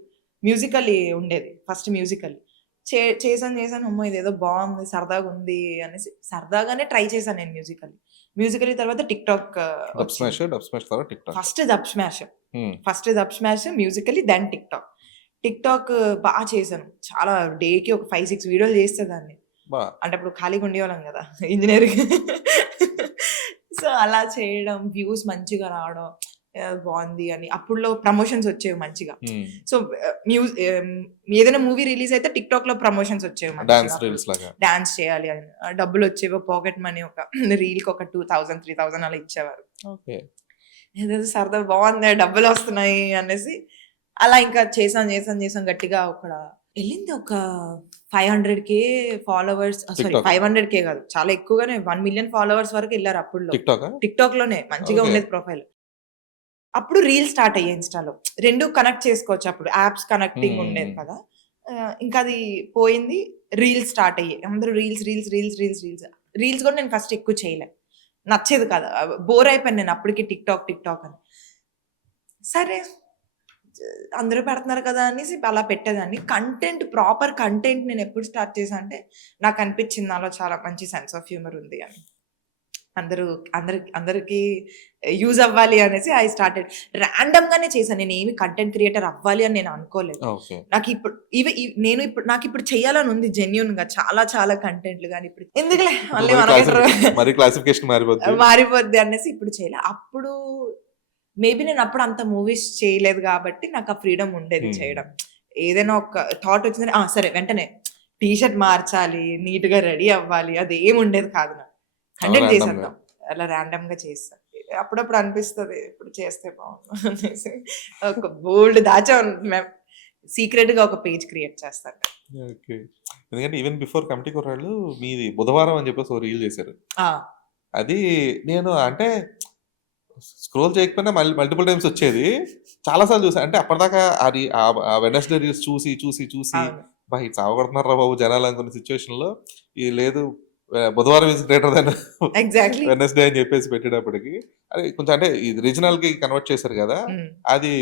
మ్యూజికల్లీ ఉండేది. First musically. చేశాను. అమ్మో! ఇదేదో బావుంది. సరదాగుంది అనేసి సరదాగానే ట్రై చేశాను నేను మ్యూజికల్లీ. మ్యూజికల్లీ తర్వాత టిక్‌టాక్ డబ్ వచ్చింది. స్మాష్, డబ్ స్మాష్ తర్వాత TikTok. First Dubsmash. Hmm. Musically then TikTok. TikTok చేశాను. చాలా డేకి ఒక 5, 6 వీడియోలు చేసేదాన్ని. బా అంటే అప్పుడు ఖాళీగా ఉండేవాళ్ళం గదా! ఇంజినీరింగ్. సో, అలా చేయడం, వ్యూస్ మంచిగా రావడం బావుంది అని. అప్పుడులో ప్రమోషన్స్ వచ్చేవి మంచిగా. హ్మ్. సో, ఏదైనా మూవీ రిలీజ్ అయితే టిక్‌టాక్‌లో ప్రమోషన్స్ వచ్చేవి డాన్స్ మంచిగా అప్పుడు. రీల్స్ లాగా. డాన్స్ చేయాలి అని. డబ్బులొచ్చేవి. పాకెట్ మనీ ఒక రీల్‌కి ఒక 2000, 3000 అలా ఇచ్చేవారు. ఓకే. ఏదేదో సరదా బావుందే డబ్బులొస్తున్నాయి అనేసి అలా ఇంకా చేశాను గట్టిగా ఎళ్ళింది ఒక 500,000 ఫాలోవర్స్ సారీ టిక్‌టాక్. 500,000 కాదు. చాలా ఎక్కువగానే 1,000,000 ఫాలోవర్స్ వరకు ఎళ్లారు అప్పుడులో. టిక్‌టాకా? టిక్‌టాక్‌లోనే మంచిగా ఓకే. ఉండేది ప్రొఫైల్. అప్పుడు రీల్స్ స్టార్ట్ అయ్యాయి ఇన్‌స్టాలో. 2 కనెక్ట్ చేసుకోవచ్చు అప్పుడు. యాప్స్ కనెక్టింగ్ ఉండేది హ్మ్. కదా! ఇంకా అది పోయింది. రీల్స్ స్టార్ట్ అయ్యాయి. అందరూ రీల్స్. రీల్స్ కూడా నేను ఫస్ట్ ఎక్కువ చేయలే. నచ్చేది కాదు. బోర్ అయిపోయాను నేను అప్పటికి టిక్‌టాక్ అని. సరే అందరూ పెడుతున్నారు కదా! అనేసి అలా పెట్టేదాన్ని. ప్రాపర్ కంటెంట్ నేనెప్పుడు స్టార్ట్ చేశా అంటే, నాకనిపిచ్చింది నాలో చాలా మంచి సెన్స్ ఆఫ్ హ్యూమర్ ఉంది అని. అందరూ అందరికి యూజ్ అవ్వాలి అనేసి ఐ స్టార్టెడ్. రాండమ్‌గానే చేశాను. నేనేమి కంటెంట్ క్రియేటర్ అవ్వాలి అని నేను అనుకోలేదు. ఓకే. నాకిప్పుడు ఇవి ఇవ్ నేను ఇప్పుడు నాకిప్పుడు చేయాలని ఉంది జెన్యూన్‌గా చాలా చాలా కంటెంట్‌లు గాని ఇప్పుడు ఎందుకులే ఇప్పుడు మళ్ళీ మరి మనకెంటరు మరి క్లాసిఫికేషన్ మారిపోద్ది. మారిపోద్ది అనేసి ఇప్పుడు చేయలే. అప్పుడు మేబీ నేనప్పుడు అంత మూవీస్ చేయలేదు గాబట్టి నాకు ఆ ఫ్రీడమ్ ఉండేది హ్మ్. చేయడం. ఏదైనా ఒక థాట్ వచ్చిందంటే సరే వెంటనే టీ షర్ట్ మార్చాలి, నీట్‌గా రెడీ అవ్వాలి అదేమి ఉండేది కాదు నాకు. అలా కంటెంట్ రాండమ్‌గా. చేసేద్దాం. అలా ర్యాండమ్‌గా చేస్తా. అప్పుడప్పుడు అనిపిస్తది ఇప్పుడు చేస్తే బావుండు అనేసి. ఒక బోలెడు దాచాం సీక్రెట్‌గా ఒక పేజ్ క్రియేట్ చేస్తాను. ఓకే. ఎందుకంటే ఈవెన్ బిఫోర్ కమిటీ కుర్రాళ్ళు మీది బుధవారం అని చెప్పేసి ఓ రీల్ చేశారు. ఆ! అది నేను అంటే స్క్రోల్ చేయకపోయినా మల్టిపుల్ టైమ్స్ వచ్చేది. చాలా సార్లు చూసా. అంటే అప్పటిదాకా అది ఆ వెడ్నెస్‌డే రీల్స్ చూసి అవును. అబ్బా! ఇది చావగొడుతున్నారురా బాబు జనాలు అనుకున్న సిట్యుయేషన్‌లో ఇది లేదు బుధవారం is greater than exactly. Wednesday అని చెప్పేసి పెట్టేటప్పటికి అది కొంచెం అంటే ఇది రీజనల్‌కి కన్వర్ట్ చేశారు గదా! హ్మ్. అది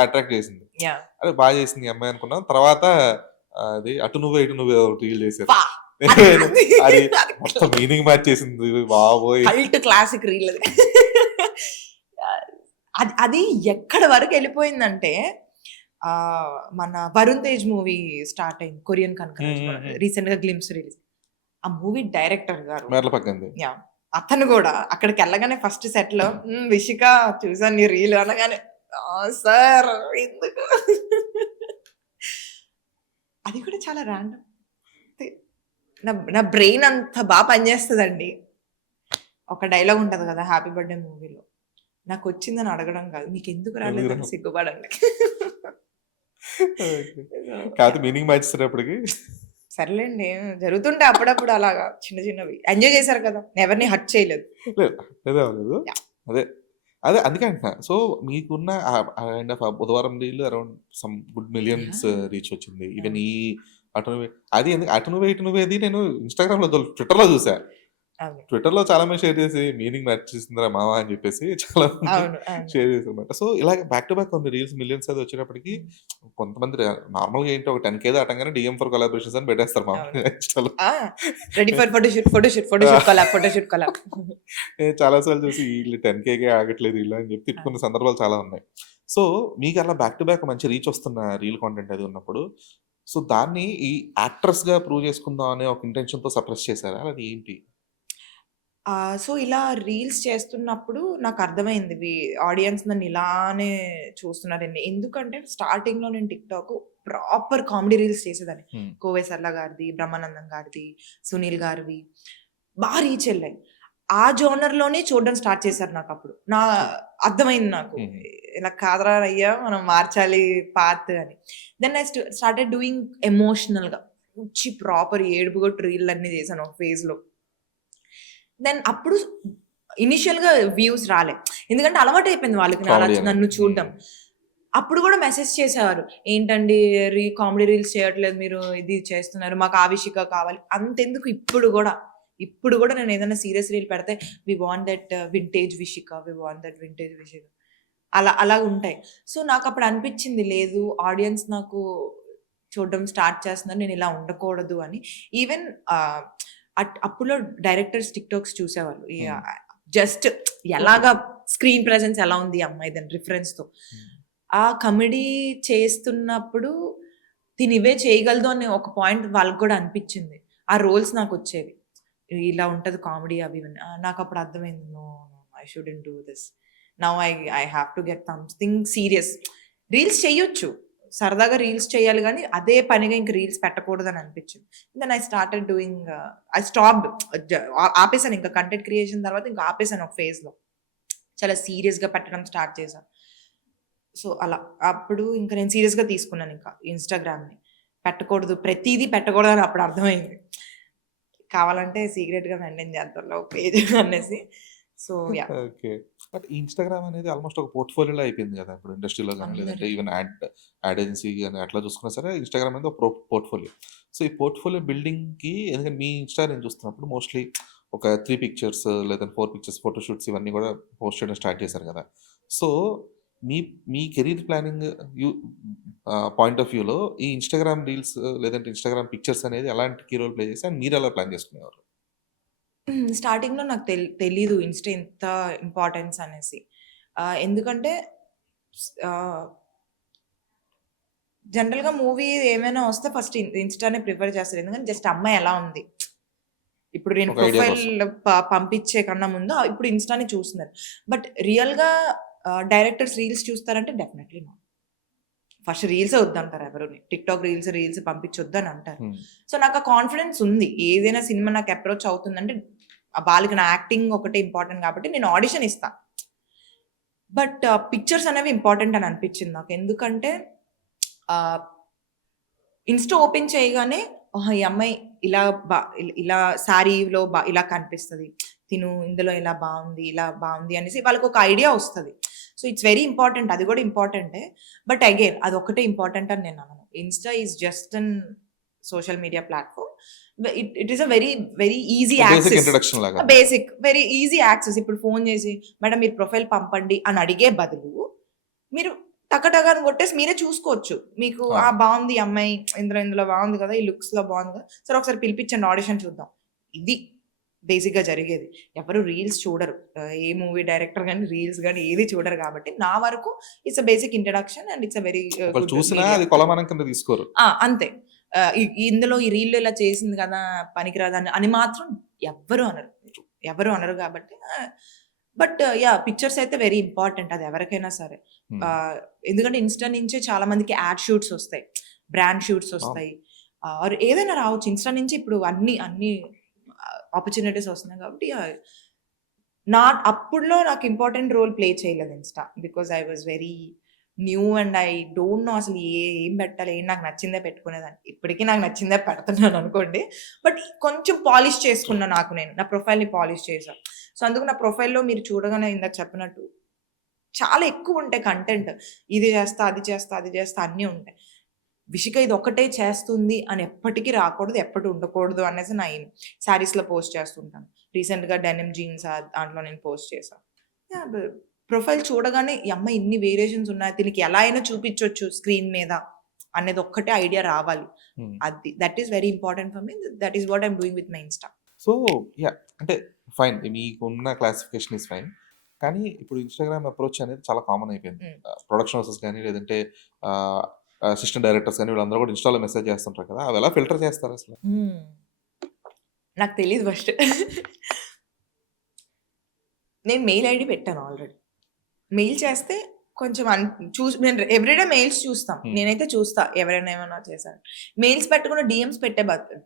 అట్రాక్ట్ చేసింది. యాహ్! అరే! చేసింది ఈ అమ్మాయి అనుకున్నాం. తర్వాత అది అటు నువ్వే ఇటు నువ్వే ఒకటి రీల్ చేశారు. అబ్బా! అది నేను అది అది అది మొత్తం మీనింగ్ మార్చేసింది బాబోయ్! కల్ట్ క్లాసిక్ రీల్ అది. అది అది ఎక్కడి వరకెళ్ళిపోయిందంటే మన 'వరుణ్ తేజ్' మూవీ స్టార్ట్ అయింది. కొరియన్ హ్మ్. కనకరాజు హ్మ్. హ్మ్. రీసెంట్‌గా గ్లింప్స్ రిలీజ్. ఆ మూవీ డైరెక్టర్ గారు మేర్లపక్కంది. యాహ్! అతను గూడా అక్కడికెళ్ళగానే ఫస్ట్ సెట్‌లో "విషిక చూసాను నీ రీల్" అనగానే సార్ ఎందుకు? అది కూడా చాలా ర్యాండమ్. తే నా నా బ్రెయిన్ అంత పనిచేస్తదండి. ఒక డైలాగ్ ఉంటది గదా! 'హ్యాపీ బర్త్‌డే' మూవీలో. నాకొచ్చిందని అడగడం గాదు. మీకెందుకు ఎందుకు రాలేదని రావు? సిగ్గుపడండి. ఓకే. కాపోతే మీనింగ్ మార్చేసేటప్పటికి సర్లేండి. జరుగుతుంటాయి అప్పుడప్పుడు అలాగా చిన్న చిన్నవి. ఎంజాయ్ చేశారు కదా! ఎవరిని హర్ట్ చేయలేదు. లేదు. అదే అవ్వలేదు. యాహ్! అదే. అదే అందుకే అంటున్నా. సో, మీకున్న కైండ్ ఆఫ్ బుధవారం reel around some good millions yeah! Reach వచ్చింది. ఈవెన్ అవును. ఈ అటు నువ్వే అది ఎందుకు అటు నువ్వే ఇటు నువ్వేది నేను ఇన్‌స్టాగ్రామ్‌లో ట్విట్టర్‌లో చూసా. అవును. ట్విట్టర్‌లో చాలా మంది షేర్ చేసి మీనింగ్ మార్చేసిందిరా మామ అని చెప్పేసి చాలా మంది అవును. అవును. షేర్ చేశారన్నమాట. సో, ఇలాగ బ్యాక్ టు బ్యాక్ కొన్ని రీల్స్ మిలియన్స్ అది వచ్చేటప్పటికి హ్మ్. కొంతమంది నార్మల్‌గా ఏంటి ఒక 10,000 దాటంగానే డీఎం ఫర్ కొలాబరేషన్స్ అని పెట్టేస్తారు అవును. మామూలుగా ఇన్‌స్టాలో. ఆ! రెడీ ఫర్ ఆ! Photoshoot collab. నేను చాలా సార్లు చూసి ఈళ్ళు 10,000కే ఆగట్లేదు ఈళ్ళు అని చెప్పి ఆ! తిట్టుకున్న సందర్భాలు చాలా ఉన్నాయి. సో, మీకలా బ్యాక్ టు బ్యాక్ మంచి రీచ్ వస్తున్న రీల్ కాంటెంట్ అది ఉన్నప్పుడు, సో, దాన్ని ఈ యాక్ట్రెస్‌గా ప్రూవ్ చేసుకుందాం అనే ఒక ఇంటెన్షన్‌తో సప్రెస్ చేసారా? అది ఏంటి? సో, ఇలా రీల్స్ చేస్తున్నప్పుడు నాకర్థమైంది. ఆడియన్స్ నన్ను ఇలానే చూస్తున్నారని. ఎందుకంటే స్టార్టింగ్‌లో నేను టిక్‌టాక్ ప్రాపర్ కామెడీ రీల్స్ చేసేదాన్ని. హ్మ్. కోవై సరళ గారిది, బ్రహ్మానందం గారిది, సునీల్ గారివి రీచ్ ఎళ్ళాయి. ఆ జోనర్‌లోనే చూడడం స్టార్ట్ చేశారు నాకప్పుడు. అర్థమైంది నాకు. హుహు. ఇలా కాదురా అయ్యా! మనం మార్చాలి పాత్ అని. దెన్ ఐ స్టార్టెడ్ డూయింగ్ ఎమోషనల్‌గా. మంచి ప్రాపర్ ఏడుపుగొట్టు రీల్‌లన్నీ చేశాను ఒక ఫేజ్‌లో. దెన్ అప్పుడు ఇనిషియల్‌గా వ్యూస్ రాలే. ఎందుకంటే అలవాటయిపోయింది వాళ్ళకి కామెడీ అనేది. నన్ను హ్మ్. చూడడం. అప్పుడు గూడా మెసేజ్ చేసేవారు. ఏంటండి కామెడీ రీల్స్ చేయట్లేదు మీరు. ఇది చేస్తున్నారు. మాకు ఆవిషిక కావాలి. అంతెందుకు ఇప్పుడు గూడా నేనేదైనా సీరియస్ రీల్ పెడితే we want that vintage Vishika. We want that vintage Vishika. అలాగుంటాయి. సో, నాకప్పుడు అనిపిచ్చింది లేదు ఆడియన్స్ నాకు చూడడం స్టార్ట్ చేస్తున్నారు. నేనిలా ఉండకూడదు అని. ఈవెన్ ఆహ్, అప్పుడులో డైరెక్టర్స్ టిక్‌టాక్స్ చూసేవాళ్ళు. హ్మ్. Just okay. ఎలాగా స్క్రీన్ ప్రెజెన్స్ ఎలా ఉంది ఈ అమ్మాయిదని రిఫరెన్స్‌తో. హ్మ్. ఆ కామెడీ చేస్తున్నప్పుడు తినివే చేయగలదు అని ఒక పాయింట్ వాళ్ళకి గూడా అనిపిచ్చింది. ఆ రోల్స్ నాకొచ్చేవి. ఇలా ఉంటది కామెడీ అవి ఇవన్నీ. నాకప్పుడు అర్థమైంది. No, no I shouldn't do this. Now I have to get something serious. Reels చెయ్యొచ్చు. సరదాగా రీల్స్ చేయాలి గానీ, అదే పనిగా ఇంక రీల్స్ పెట్టకూడదని అనిపిచ్చింది. Then I started doing I stopped ఆపేసాను ఇంక కంటెంట్ క్రియేషన్ తర్వాత ఇంక ఆపేసాను ఒక ఫేజ్‌లో. చాలా సీరియస్‌గా పెట్టడం స్టార్ట్ చేశా. సో, అలా. అప్పుడు ఇంక నేను సీరియస్‌గా తీసుకున్నానింక ఇన్‌స్టాగ్రామ్‌ని. పెట్టకూడదు. ప్రతీదీ పెట్టకూడదని అప్పుడు అర్థమైంది. కావాలంటే సీక్రెట్‌గా మెయింటైన్ చేద్దాంలే ఒక పేజ్ అనేసి. So, yeah! ఓకే. బట్ ఈ ఇన్‌స్టాగ్రామ్ అనేది ఆల్‌మోస్ట్ ఒక పోర్ట్‌ఫోలియోలా అయిపోయింది గదా! ఇప్పుడు ఇండస్ట్రీలో గాని, లేదంటే అందరికి. ఈవెన్ యాడ్ ఏజెన్సీ గాని అట్లా చూసుకున్నా సరే ఇన్‌స్టాగ్రామ్ అనేది ఒక పోర్ట్‌ఫోలియో. సో, ఈ పోర్ట్‌ఫోలియో బిల్డింగ్‌కి ఎందుకంటే మీ ఇన్‌స్టా నేను చూస్తున్నప్పుడు మోస్ట్‌లీ ఒక 3 పిక్చర్స్ లేదా 4 పిక్చర్స్ ఫోటో షూట్స్ ఇవన్నీ గూడా పోస్ట్ చేయడం స్టార్ట్ చేశారు గదా! So, me me career planning you point of వ్యూలో ఈ ఇన్‌స్టాగ్రామ్ రీల్స్ లేదంటే ఇన్‌స్టాగ్రామ్ పిక్చర్స్ అనేది ఎలాంటి కీ రోల్ ప్లే చేసాయి? అండ్ మీరెలా ప్లాన్ చేసుకునేవారు? స్టార్టింగ్‌లో నాకు తెలీదు ఇన్‌స్టా ఇంత ఇంపార్టెన్స్ అనేసి. ఎందుకంటే ఆహ్, జనరల్‌గా మూవీ ఏమైనా వస్తే ఫస్ట్ ఇన్‌స్టానే ప్రిఫర్ చేస్తారు. ఎందుకంటే జస్ట్ అమ్మాయి ఎలా ఉంది. ఇప్పుడు నేను ఒక ఐడియా ప్రొఫైల్ కోసం. పంపించే కన్నా ముందు ఇప్పుడు ఇన్‌స్టానే చూస్తున్నారు. బట్ రియల్‌గా డైరెక్టర్స్ రీల్స్ చూస్తారంటే డెఫినైట్‌లీ నాట్. ఫస్ట్ రీల్సే వద్దంటారు ఎవరుని. టిక్‌టాక్ రీల్స్ పంపించొద్దని అంటారు. హ్మ్. సో, నాకు ఆ కాన్ఫిడెన్స్ ఉంది. ఏదైనా సినిమా నాకు అప్రోచ్ అవుతుందంటే వాళ్ళకి నా యాక్టింగ్ ఒకటే ఇంపార్టెంట్ కాబట్టి నేను ఆడిషన్ ఇస్తా. బట్ పిక్చర్స్ అనేవి ఇంపార్టెంట్ అని అనిపించింది నాకు. ఎందుకంటే ఆహ్, ఇన్‌స్టా ఓపెన్ చేయగానే ఆహా! ఈ అమ్మాయి ఇలా ఇలా శారీలో ఇలా కనిపిస్తది. తిను ఇందులో ఇలా బావుంది అనేసి వాళ్ళకొక ఐడియా వస్తది. So, it's very important. అది గూడా ఇంపార్టెంటే. బట్ అగైన్ అదొక్కటే ఇంపార్టెంట్ అని నేననను. Insta is just an social media platform. It is a very, very easy basic access. Introduction లాగా. Basic very easy access. ఇప్పుడు ఫోను జేసి మేడం మీరు ప్రొఫైల్ పంపండి అని అడిగే బదులు, మీరు టక అని కొట్టేసి మీరే చూసుకోవచ్చు. మీకు ఆ! బావుంది ఈ అమ్మాయి ఇందులో బావుంది కదా! ఈ లుక్స్‌లో బావుంది కదా! సరే ఒకసారి పిలిపించండి ఆడిషన్ చూద్దాం. ఇది బేసిక్‌గా జరిగేది. ఎవరు రీల్స్ చూడరు. ఏ మూవీ డైరెక్టర్ గాని, రీల్స్ గాని ఏది చూడరు కాబట్టి నా వరకు it's a basic introduction and it's a very ఒకవేళ గుడ్ చూసినా మీడియం. అది కొలమానం కింద తీసుకోరు. అంతే. ఇందులో ఈ రీల్‌లో ఇలా చేసింది కదా! పనికిరాదని అని మాత్రం ఎవ్వరు అనరు. ఎవరు అనరు కాబట్టి బట్ యాహ్! పిక్చర్స్ అయితే వెరీ ఇంపార్టెంట్ అది ఎవరికైనా సరే. హ్మ్. ఎందుకంటే ఇన్‌స్టా నుంచే చాలా మందికి యాడ్ షూట్స్ ఒస్తాయి. బ్రాండ్ షూట్స్ అవును. ఒస్తాయి. ఆర్ ఏదైనా రావచ్చు. ఇన్‌స్టా నుంచి ఇప్పుడు అన్ని ఆపర్చునిటీస్ వస్తున్నాయి కాబట్టి అప్పుడులో నాకు ఇంపార్టెంట్ రోల్ ప్లే చేయలేదు Insta. Because I was very new and I don't know అసలు ఏం పెట్టాలి? నాకు నచ్చిందే పెట్టుకునేదాన్ని. ఇప్పటికి నాకు నచ్చిందే పెడుతున్నాను అనుకోండి. బట్ కొంచెం పాలిష్ చేసుకున్నా నాకు నేను. నా ప్రొఫైల్‌ని పాలిష్ చేశా. సో, అందుకు నా ప్రొఫైల్‌లో మీరు చూడగానే ఇందాక చెప్పినట్టు చాలా ఎక్కువుంటాయి కంటెంట్. ఇది చేస్తా, అది చేస్తా, అది చేస్తా అన్నీ ఉంటాయి. విషిక ఇదొక్కటే చేస్తుంది అని ఎప్పటికి రాకూడదు, ఎప్పటి ఉండకూడదు అనేసి నా ఎయిమ్. శారీస్‌లో పోస్ట్ చేస్తుంటాను. రీసెంట్‌గా డెనిమ్ జీన్స్ దాంట్లో నేను పోస్ట్ చేశా. యాహ్! ప్రొఫైల్ చూడగానే ఈ అమ్మాయి ఇన్ని వేరియేషన్స్ ఉన్నాయి. దీనికి ఎలా అయినా చూపించొచ్చు స్క్రీన్ మీద అనేది ఒక్కటే ఐడియా రావాలి. హ్మ్. That is very important for me. That is what I am doing with my Insta. So, yeah! అంటే ఫైన్. మీకున్న క్లాసిఫికేషన్ ఈస్ ఫైన్. కానీ ఇప్పుడు ఇన్‌స్టాగ్రామ్ అప్రోచ్ అనేది చాలా కామన్ అయిపోయింది. హ్మ్. ప్రొడక్షన్ హౌసెస్ గాని, లేదంటే ఆహ్, అసిస్టెంట్ డైరెక్టర్స్ గాని వీళ్ళందరూ కూడా ఇన్‌స్టాలో మెసేజ్ చేస్తుంటారు కదా! అవి ఎలా ఫిల్టర్ చేస్తారసలు? హ్మ్. నాకు తెలీదు ఫస్ట్. నేను మెయిల్ ఐడీ పెట్టాను ఆల్రెడీ. మెయిల్ చేస్తే కొంచెం నేను ఎవ్రీడే మెయిల్స్ చూస్తాం. హ్మ్. నేనైతే చూస్తా ఎవరైనా ఏమన్నా చేశారు. మెయిల్స్ పెట్టకుండా డీఎమ్స్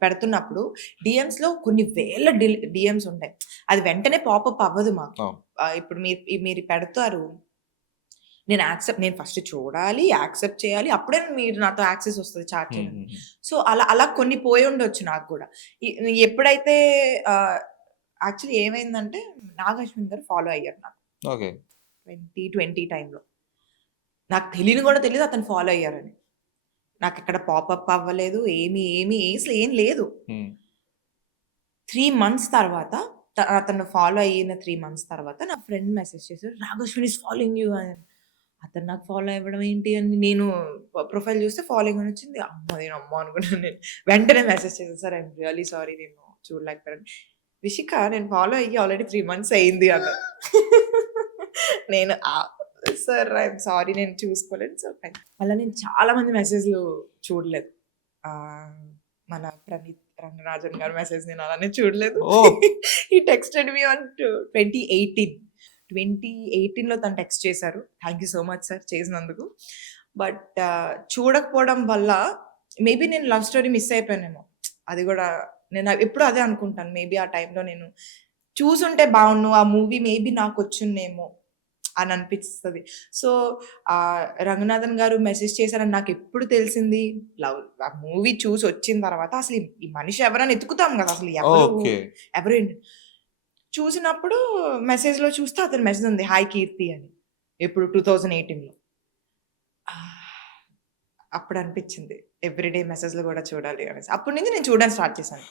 పెడుతున్నప్పుడు డీఎమ్స్‌లో కొన్ని వేల డీఎమ్స్ ఉంటాయి. అది వెంటనే పాపప్ అవ్వదు మాకు. అవును. ఇప్పుడు మీరు పెడతారు. నేను ఫస్ట్ చూడాలి, యాక్సెప్ట్ చేయాలి. అప్పుడే మీరు నాతో యాక్సెస్ వస్తది చాట్ హ్మ్. చేయడానికి. హ్మ్. హ్మ్. సో, అలా కొన్ని పోయుండొచ్చు నాకు గూడా. ఎప్పుడైతే ఆహ్, యాక్చువల్లీ ఏమైందంటే నాగశ్విన్ గారు ఫాలో అయ్యారు నాకు. ఓకే. 2020 టైమ్‌లో. నాకు తెలియని గూడా తెలీదు అతను ఫాలో అయ్యారని. నాకెక్కడ పాపప్ అవ్వలేదు. ఏమి అసలేం లేదు. హ్మ్. 3 మంత్స్ తర్వాత అతను ఫాలో అయిన 3 మంత్స్ తర్వాత నా ఫ్రెండ్ మెసేజ్ చేసారు. "నాగశ్విన్ ఈస్ ఫాలోయింగ్ యూ" అని. అతను నాకు ఫాలో అవ్వడం ఏంటి అని నేను ప్రొఫైల్ చూస్తే ఫాలోయింగ్ అని వచ్చింది. నేనమ్మో అనుకున్నాను నేను. వెంటనే మెసేజ్ చేశా. "సార్ ఐయామ్ రియల్లీ సారీ నేను చూడలేకపోయాను." "రిషిక నేను ఫాలో అయ్యి ఆల్రెడీ 3 మంత్స్ అయింది" అన్నారు. నేను "సార్ ఐయామ్ సారీ నేను చూసుకోలేదు." సో, అలా నేను చాలా మంది మెసేజ్‌లు చూడలేదు. ఆహ్, మన ప్రణీత్ రంగరాజన్ గారి మెసేజ్ నేను అలానే చూడలేదు. ఓహ్! హి టెక్స్టెడ్ మీ ఆన్ 2018. 2018లో తను టెక్స్ట్ చేశారు. Thank you so much sir చేసినందుకు. బట్ చూడకపోవడం వల్ల మేబీ నేను లవ్ స్టోరీ మిస్ అయిపోయానేమో. అది గూడా నేను ఎప్పుడూ అదే అనుకుంటాను. మేబీ ఆ టైంలో నేను చూసుంటే బావుండు. ఆ మూవీ మేబీ నాకొచ్చున్నేమో అని అనిపిస్తది. సో, రంగనాథన్ గారు మెసేజ్ చేశారని నాకెప్పుడు తెలిసింది? ఆ మూవీ చూసొచ్చిన తర్వాత అసలు ఈ మనిషి ఎవరని ఎతుకుతాం గదా! అసలు ఓకే. ఎవరేంటి చూసినప్పుడు మెసేజ్‌లో చూస్తే అతని మెసేజ్ ఉంది. హాయ్ కీర్తి అని. ఎప్పుడు 2018లో. అప్పుడనిపించింది. ఎవ్రీడే మెసేజ్‌లు గూడా చూడాలి అనేసి. అప్పటి నుంచి నేను చూడడం స్టార్ట్ చేశాను.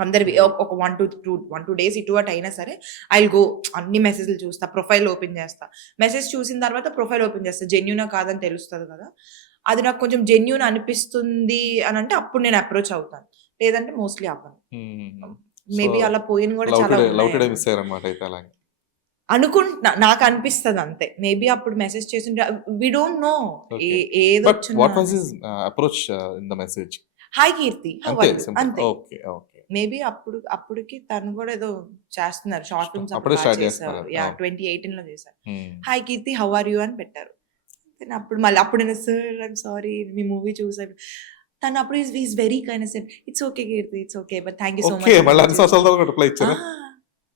అందరివి ఓకే. ఒక 1, 2 డేస్ ఇటు అటు అయినా సరే ఐ విల్ గో అన్ని మెసేజ్‌లు చూస్తా. ప్రొఫైల్ ఓపెన్ చేస్తా. మెసేజ్ చూసిన తర్వాత ప్రొఫైల్ ఓపెన్ చేస్తా. జెన్యూనా కాదని తెలుస్తది కదా! అది నాకు కొంచెం జెన్యూన్ అనిపిస్తుంది అనంటే అప్పుడు నేను అప్రోచ్ అవుతాను. లేదంటే మోస్ట్‌లీ అవ్వను. హ్మ్. సో, మేబీ అలా పోయినవి గూడా లవ్ చాలా టుడే లవ్ టుడే ఉన్నాయన్నమాట. మిస్ అయ్యారన్నమాట అయితే అలాగా. నాకనిపిస్తది అంతే. మేబీ అప్పుడు మెసేజ్ చేసుంటే we don't know okay. But ఏదొచ్చునా వాట్ వాస్ హిస్ అనేసి. Approach in the message? Hi Keerthi. How అంతే ఆర్ యూ? సింపుల్. అంతే. ఓకే. ఓకే. మేబీ అప్పటికి తను గూడా ఏదో చేస్తున్నారు. షార్ట్ ఫిల్మ్స్ అప్పుడు అప్పుడే బా స్టార్ట్ చేశారు. చేస్తున్నారు. యాహ్! అవును. 2018లో చేశారు. Hmm. Hi Keerthi how are you అని పెట్టారు. నేను అప్పుడు నేను సార్ ఐయామ్ సారీ మీ మూవీ చూసా. తను అప్పుడు is very kind said it's okay Keerthi. It's okay. But thank you so okay. Much మళ్ళీ మెసేజ్ అన్ని సంవత్సరాల చేసినందుకు. తర్వాత రిప్లై ఆ! ఇచ్చారా?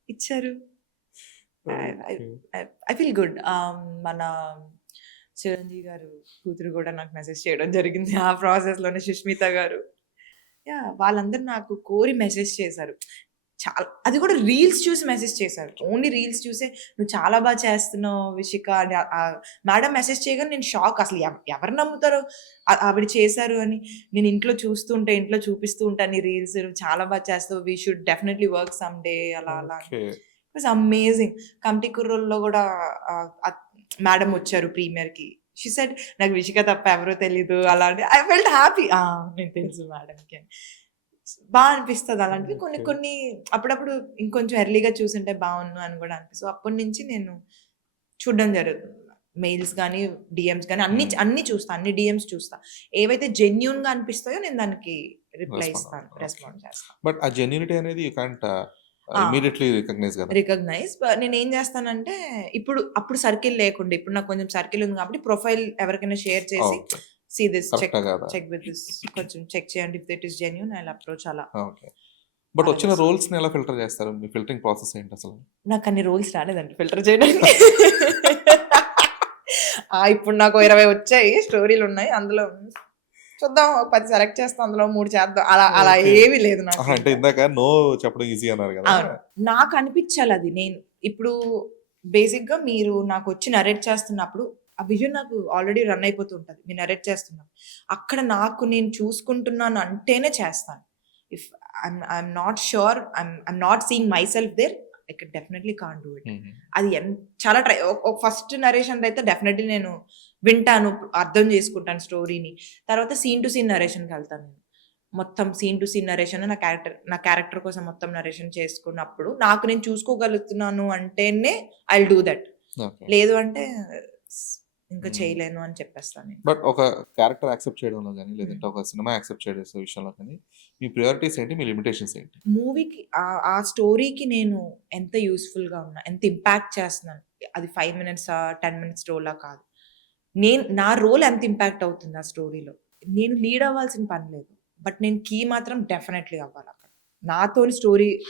ఇచ్చారు. I I okay. I I feel good. మన చిరంజీవి గారు కూతురు కూడా నాకు మెసేజ్ చేయడం జరిగింది. ఆ ప్రాసెస్‌లోనే సుష్మిత గారు. యాహ్! వాళ్ళందరూ నాకు కోరి మెసేజ్ చేశారు. అది కూడా రీల్స్ చూసి మెసేజ్ చేశారు. ఓన్లీ రీల్స్ చూసే "నువ్వు చాలా బా చేస్తున్నావు విషిక" అని మేడం మెసేజ్ చేయగానే నేను షాక్. అసలు ఎవరు నమ్ముతారు ఆవిడ చేశారు అని. నేను ఇంట్లో చూస్తుంటే, ఇంట్లో చూపిస్తూ ఉంటాను ఈ రీల్స్. "చాలా బా చేస్తావు. We should definitely work some day" అలా అలా. Okay. It was amazing. 'Committee కుర్రోళ్ళలో' కూడా మేడం వచ్చారు ప్రీమియర్‌కి. షీ సెడ్ "నాకు విషిక తప్ప ఎవరో తెలీదు" అలా అని. I felt happy. నేను తెలుసు మేడంకి అని. బా అనిపిస్తది అలాంటివి. కొన్ని ఓకే. కొన్ని అప్పుడప్పుడు ఇంకొంచెం ఎర్లీగా చూసుంటే బావున్ను అని కూడా అనిపిస్తది. అప్పటినుంచి నేను చూడడం జరుగుతుంది. మెయిల్స్ గాని, డీఎమ్స్ గాని అన్నీ చూస్తా. అన్ని డీఎమ్స్ చూస్తా. ఏవైతే జెన్యూన్‌గా అనిపిస్తాయో నేను దానికి రిప్లై రెస్పాండ్ ఇస్తాను. అవుతారు. ఓకే. రెస్పాండ్ చేస్తా. బట్ ఆ జెన్యూనిటీ అనేది యూ కాంట్ ఆ! ఇమ్మీడియేట్‌లీ రికగ్నైజ్ కదా! రికగ్నైజ్. నేనేం చేస్తానంటే అప్పుడు సర్కిల్ లేకుండే. ఇప్పుడు నాకు కొంచెం సర్కిల్ ఉంది కాబట్టి ప్రొఫైల్ ఎవరికైనా షేర్ చేసి ఓకే. సీ దిస్ కరెక్టా కాదా? చెక్ విత్ దిస్ కొంచెం చెక్ చేయండి. If it is genuine I will approach అలా. ఓకే. బట్ అలా వచ్చిన చేస్తా. రోల్స్‌ని ఎలా ఫిల్టర్ చేస్తారు? మీ ఫిల్టరింగ్ ప్రాసెస్ ఏంటి అసలు? నాకు అన్ని రోల్స్ రాలేదండి ఫిల్టర్ చేయడానికి. ఇప్పుడు నాకు 20 వచ్చాయి. స్టోరీలున్నాయి. అందులో చూద్దాం ఒక 10 సెలెక్ట్ చేస్తాం. అందులో 3 చేద్దాం. అలా ఓకే. ఏమీ లేదు నాకు అంటే ఇంకా. ఇందాక నో చెప్పడం ఈజీ అన్నారు కదా! అవును. నాకు అనిపించాలి అది. నేను ఇప్పుడు బేసిక్‌గా మీరు నాకొచ్చి నరేట్ చేస్తున్నప్పుడు ఆ విజన్ నాకు ఆల్రెడీ రన్ అయిపోతూ ఉంటది. మీరు నరేట్ చేస్తున్నప్పుడు. అక్కడ నాకు నేను చూసుకుంటున్నాను అంటేనే చేస్తాను. If I'm not sure I'm not seeing myself there I can definitely can't do it. హుహు. అది చాలా ఒక ఫస్ట్ నరేషన్‌లో అయితే డెఫినైట్‌లీ నేను వింటాను, అర్థం చేసుకుంటాను స్టోరీని. తర్వాత సీన్ టు సీన్ నరేషన్‌కెళ్తాను నేను. మొత్తం సీన్ టు సీన్ నరేషన్ నా క్యారెక్టర్ కోసం మొత్తం నరేషన్ చేసుకున్నప్పుడు నాకు నేను చూసుకోగలుగుతున్నాను అంటేనే I will do that. Okay. లేదు అంటే ఇంకా హ్మ్. చేయలేను అని చెప్పేస్తాను నేను. బట్ ఒక క్యారెక్టర్ యాక్సెప్ట్ చేయడంలో గాని, హ్మ్. లేదంటే ఒక సినిమా యాక్సెప్ట్ చేసే విషయంలో కానీ, మీ ప్రయారిటీస్ ఏంటి? మీ లిమిటేషన్స్ ఏంటి? మూవీకి ఆ స్టోరీకి నేను ఎంత యూజ్‌ఫుల్‌గా ఉన్నా, ఎంత ఇంపాక్ట్ చేస్తున్నాను. అది 5 మినిట్సా, 10 మినిట్స్ రోలా కాదు. నా రోల్ ఎంత ఇంపాక్ట్ అవుతుంది ఆ స్టోరీలో. నేను లీడ్ అవ్వాల్సిన పని లేదు. బట్ నేను కీ మాత్రం డెఫినైట్‌లీ అవ్వాలక్కడ. నాతోని స్టోరీ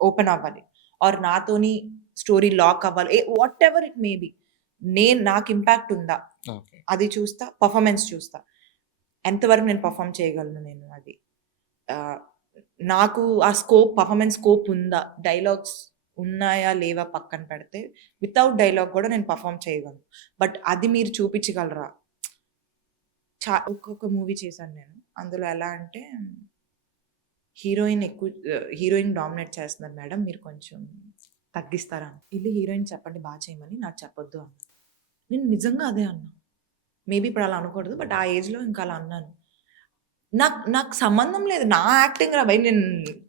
ఓపెన్ అవ్వాలి. ఆర్ నాతోని స్టోరీ లాక్ అవ్వాలి. Whatever it may B. నాకు ఇంపాక్ట్ ఉందా? ఓకే. అది చూస్తా. పెర్ఫార్మన్స్ చూస్తా. ఎంతవరకు నేను పెర్ఫార్మ్ చేయగలను నేను అది. ఆహ్, నాకు ఆ పెర్ఫార్మన్స్ స్కోప్ ఉందా? డైలాగ్స్ ఉన్నాయా? లేవా? పక్కన పెడితే వితౌట్ డైలాగ్ కూడా నేను పెర్ఫార్మ్ చేయగలను. బట్ అది మీరు చూపించగలరా? ఒక్కొక్క మూవీ చేశాను నేను. అందులో ఎలా అంటే హీరోయిన్ డామినేట్ చేస్తున్నారు మేడం. మీరు కొంచెం తగ్గిస్తారా? ఎళ్లి హీరోయిన్ చెప్పండి చేయమని నాకు చెప్పొద్దు అన్నా. నేను నిజంగా అదే అన్నా. మేబీ ఇప్పుడు అలా అనకూడదు. బట్ ఆ ఏజ్‌లో ఇంకా అలా అన్నాను. నాకు సంబంధం లేదు. నా యాక్టింగ్ రా భయ్!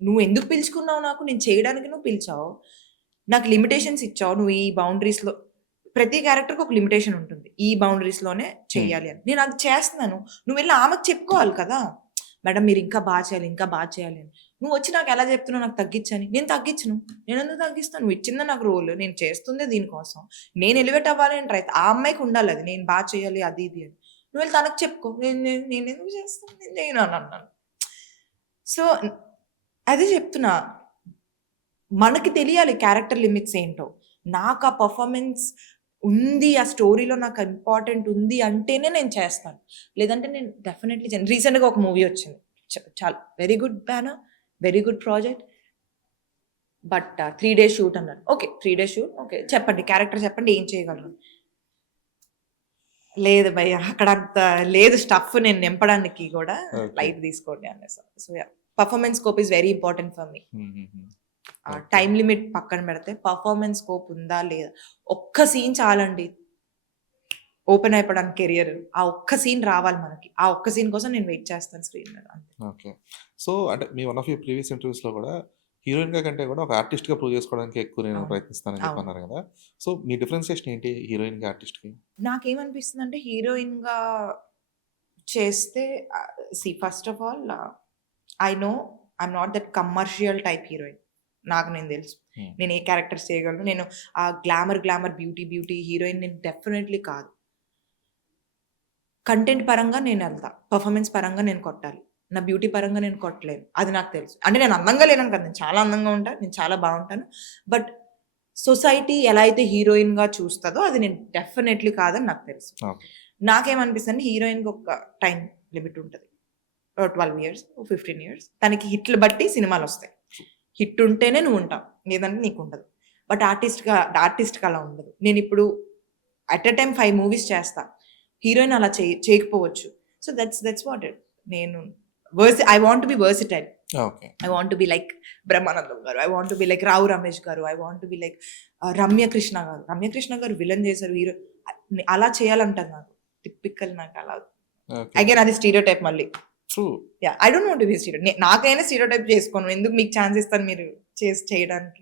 నువ్వెందుకు పిలుచుకున్నావు నాకు? నేను చేయడానికి నువ్వు పిలిచావు. నాకు లిమిటేషన్స్ ఇచ్చావు. నువ్వు ఈ బౌండరీస్‌లో ప్రతి క్యారెక్టర్‌కి ఒక లిమిటేషన్ ఉంటుంది. ఈ బౌండరీస్‌లోనే హ్మ్. చెయ్యాలి అని. నేను అది చేస్తున్నాను. నువ్వెళ్లి ఆమెకు చెప్పుకోవాలి కదా! మేడం మీరు ఇంకా చేయాలి, ఇంకా చేయాలి అని. నువ్వొచ్చి నాకు ఎలా చెప్తున్నావు నాకు తగ్గిచ్చని? నేను తగ్గిచ్చను. నేనెందుకు తగ్గిస్తాను? నువ్వు ఇచ్చిందే నాకు రోల్. నేను చేస్తుందే దీనికోసం. నేను ఎలివేట్ అవ్వాలి అని ఆ అమ్మాయికి ఉండాలది. నేను చేయాలి అది ఇది అని. నువ్వెళ్లి తనకి చెప్పుకో. నేనెందుకు చేస్తాను? నేను చేయను అని అన్నాను. సో, అదే చెప్తున్నా. మనకి తెలియాలి క్యారెక్టర్ లిమిట్స్ ఏంటో. నాకు ఆ పెర్ఫార్మన్స్ ఉంది. ఆ స్టోరీలో నాకు ఇంపార్టెంట్ ఉంది అంటేనే నేను చేస్తాను. లేదంటే నేను డెఫినైట్‌లీ చేయను. రీసెంట్‌గా ఒక మూవీ వచ్చింది. చాలా very good banner, very good project. But 3 days shoot అన్నారు. ఓకే. 3 days shoot. ఓకే. చెప్పండి. క్యారెక్టర్ చెప్పండి. ఏం చేయగలరు? లేదు భయ్యా అక్కడంత లేదు స్టఫ్ నేను నింపడానికి గూడా ఓకే. లైట్ తీసుకోండి అనేసా. So, yeah! Performance scope is very important for me. హుహుహు. ఓకే. టైమ్ లిమిట్ పక్కన పెడితే పెర్ఫార్మన్స్ స్కోప్ ఉందా? లేదా? ఒక్క సీన్ చాలండి. ఓపెన్ అయిపోవడానికి కెరియర్. ఆ ఒక్క సీన్ రావాలి మనకి. ఆ ఒక్క సీన్ కోసం నేను వెయిట్ చేస్తాను స్క్రీన్ మీద అంతే. ఓకే. సో, అంటే మీ వన్ ఆఫ్ యువర్ ప్రీవియస్ ఇంటర్వ్యూస్‌లో గూడా హీరోయిన్‌గా కంటే కూడా ఒక ఆర్టిస్ట్‌గా ప్రూవ్ చేసుకోవడానికి ఎక్కువ నేను అవును. ప్రయత్నిస్తానని చెప్పి అవును. అన్నారు కదా! సో, మీ డిఫరెన్షియేషన్ ఏంటి హీరోయిన్‌కి, ఆర్టిస్ట్‌కి? నాకేమనిపిస్తుందంటే హీరోయిన్‌గా చేస్తే first of all I know I'm not that commercial type heroine. నాకు నేను తెలుసు. హ్మ్. నేను ఏ క్యారెక్టర్స్ చేయగలను. నేను ఆ గ్లామర్, బ్యూటీ హీరోయిన్ నేను డెఫినైట్‌లీ కాదు. కంటెంట్ పరంగా నేనెళ్తా. పెర్ఫార్మన్స్ పరంగా నేను కొట్టాలి. నా బ్యూటీ పరంగా నేను కొట్టలేను. అది నాకు తెలుసు. అంటే నేను అందంగా లేనని కాదు. నేను చాలా అందంగా ఉంటాను. నేను చాలా బావుంటాను. బట్ సొసైటీ ఎలా అయితే హీరోయిన్గా చూస్తుందో అది నేను డెఫినెట్లీ కాదని నాకు తెలుసు. ఓకే. నాకేమనిపిస్తుంది, హీరోయిన్కి ఒక టైం లిమిట్ ఉంటుంది, 12 ఇయర్స్ 15 ఇయర్స్. తనకి హిట్లు బట్టి సినిమాలు వస్తాయి. హిట్ ఉంటేనే నువ్వు ఉంటావు, లేదంటే నీకు ఉండదు. బట్ ఆర్టిస్ట్గా అలా ఉండదు. నేను ఇప్పుడు అట్ ఎ టైం 5 మూవీస్ చేస్తా, హీరోయిన్ అలా చేయకపోవచ్చు. So that's what it. నేను I want be versatile. Okay. I want to be like Brahmanandam garu, I want be like Rao Ramesh garu, I want be like Ramya Krishna garu. Ramya Krishna గారు విలన్ చేశారు, హీరో అలా చేయాలంటారు నాకు. టిపికల్ నాకు అలా ఓకే. అగైన్ అది స్టీరియో టైప్ మళ్ళీ. True. Ya, I don't want to be stereo. నాకైనా స్టీరియో టైప్ చేసుకోను, ఎందుకు మీకు ఛాన్స్ ఇస్తాను మీరు చేయడానికి.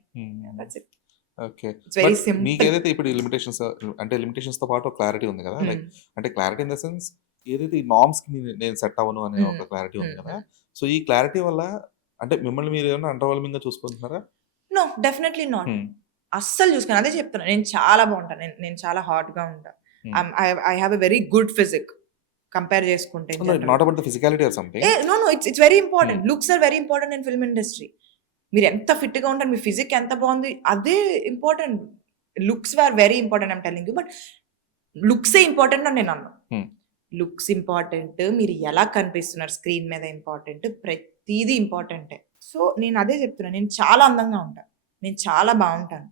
That's it. Okay. It's very but simple. మీకేదైతే ఇప్పుడు ఈ లిమిటేషన్స్ అంటే లిమిటేషన్స్‌తో పాటు ఒక క్లారిటీ ఉంది కదా! లైక్ అంటే క్లారిటీ ఇన్ ద సెన్స్ ఏదైతే ఈ నార్మ్స్‌కి నేను సెట్ అవ్వను అనే ఒక క్లారిటీ ఉంది కదా! సో ఈ క్లారిటీ వల్ల అంటే మిమ్మల్ని మీరు ఏమైనా అండర్‌వాల్మింగ్‌గా చూసుకుంటున్నారా? No, definitely not. హ్మ్. అస్సలు చూసుకుని అదే చెప్తున్నా, నేను చాలా బాగుంటాను, నేను చాలా హాట్గా ఉంటాను. I have a very good physique compare చేసుకుంటే. Not about the physicality or something. No it's very important. Looks are very important in film industry. మీరు ఎంత ఫిట్గా ఉంటారు, మీ ఫిజిక్ ఎంత బాగుంది, అదే important. Looks are very important, I'm telling you. But లుక్సే ఇంపార్టెంట్ అని నేను అన్నా. లుక్స్ ఇంపార్టెంట్, మీరు ఎలా కనిపిస్తున్నారు స్క్రీన్ మీద ఇంపార్టెంట్, ప్రతిదీ ఇంపార్టెంటే. సో నేను అదే చెప్తున్నా, నేను చాలా అందంగా ఉంటాను, నేను చాలా బాగుంటాను.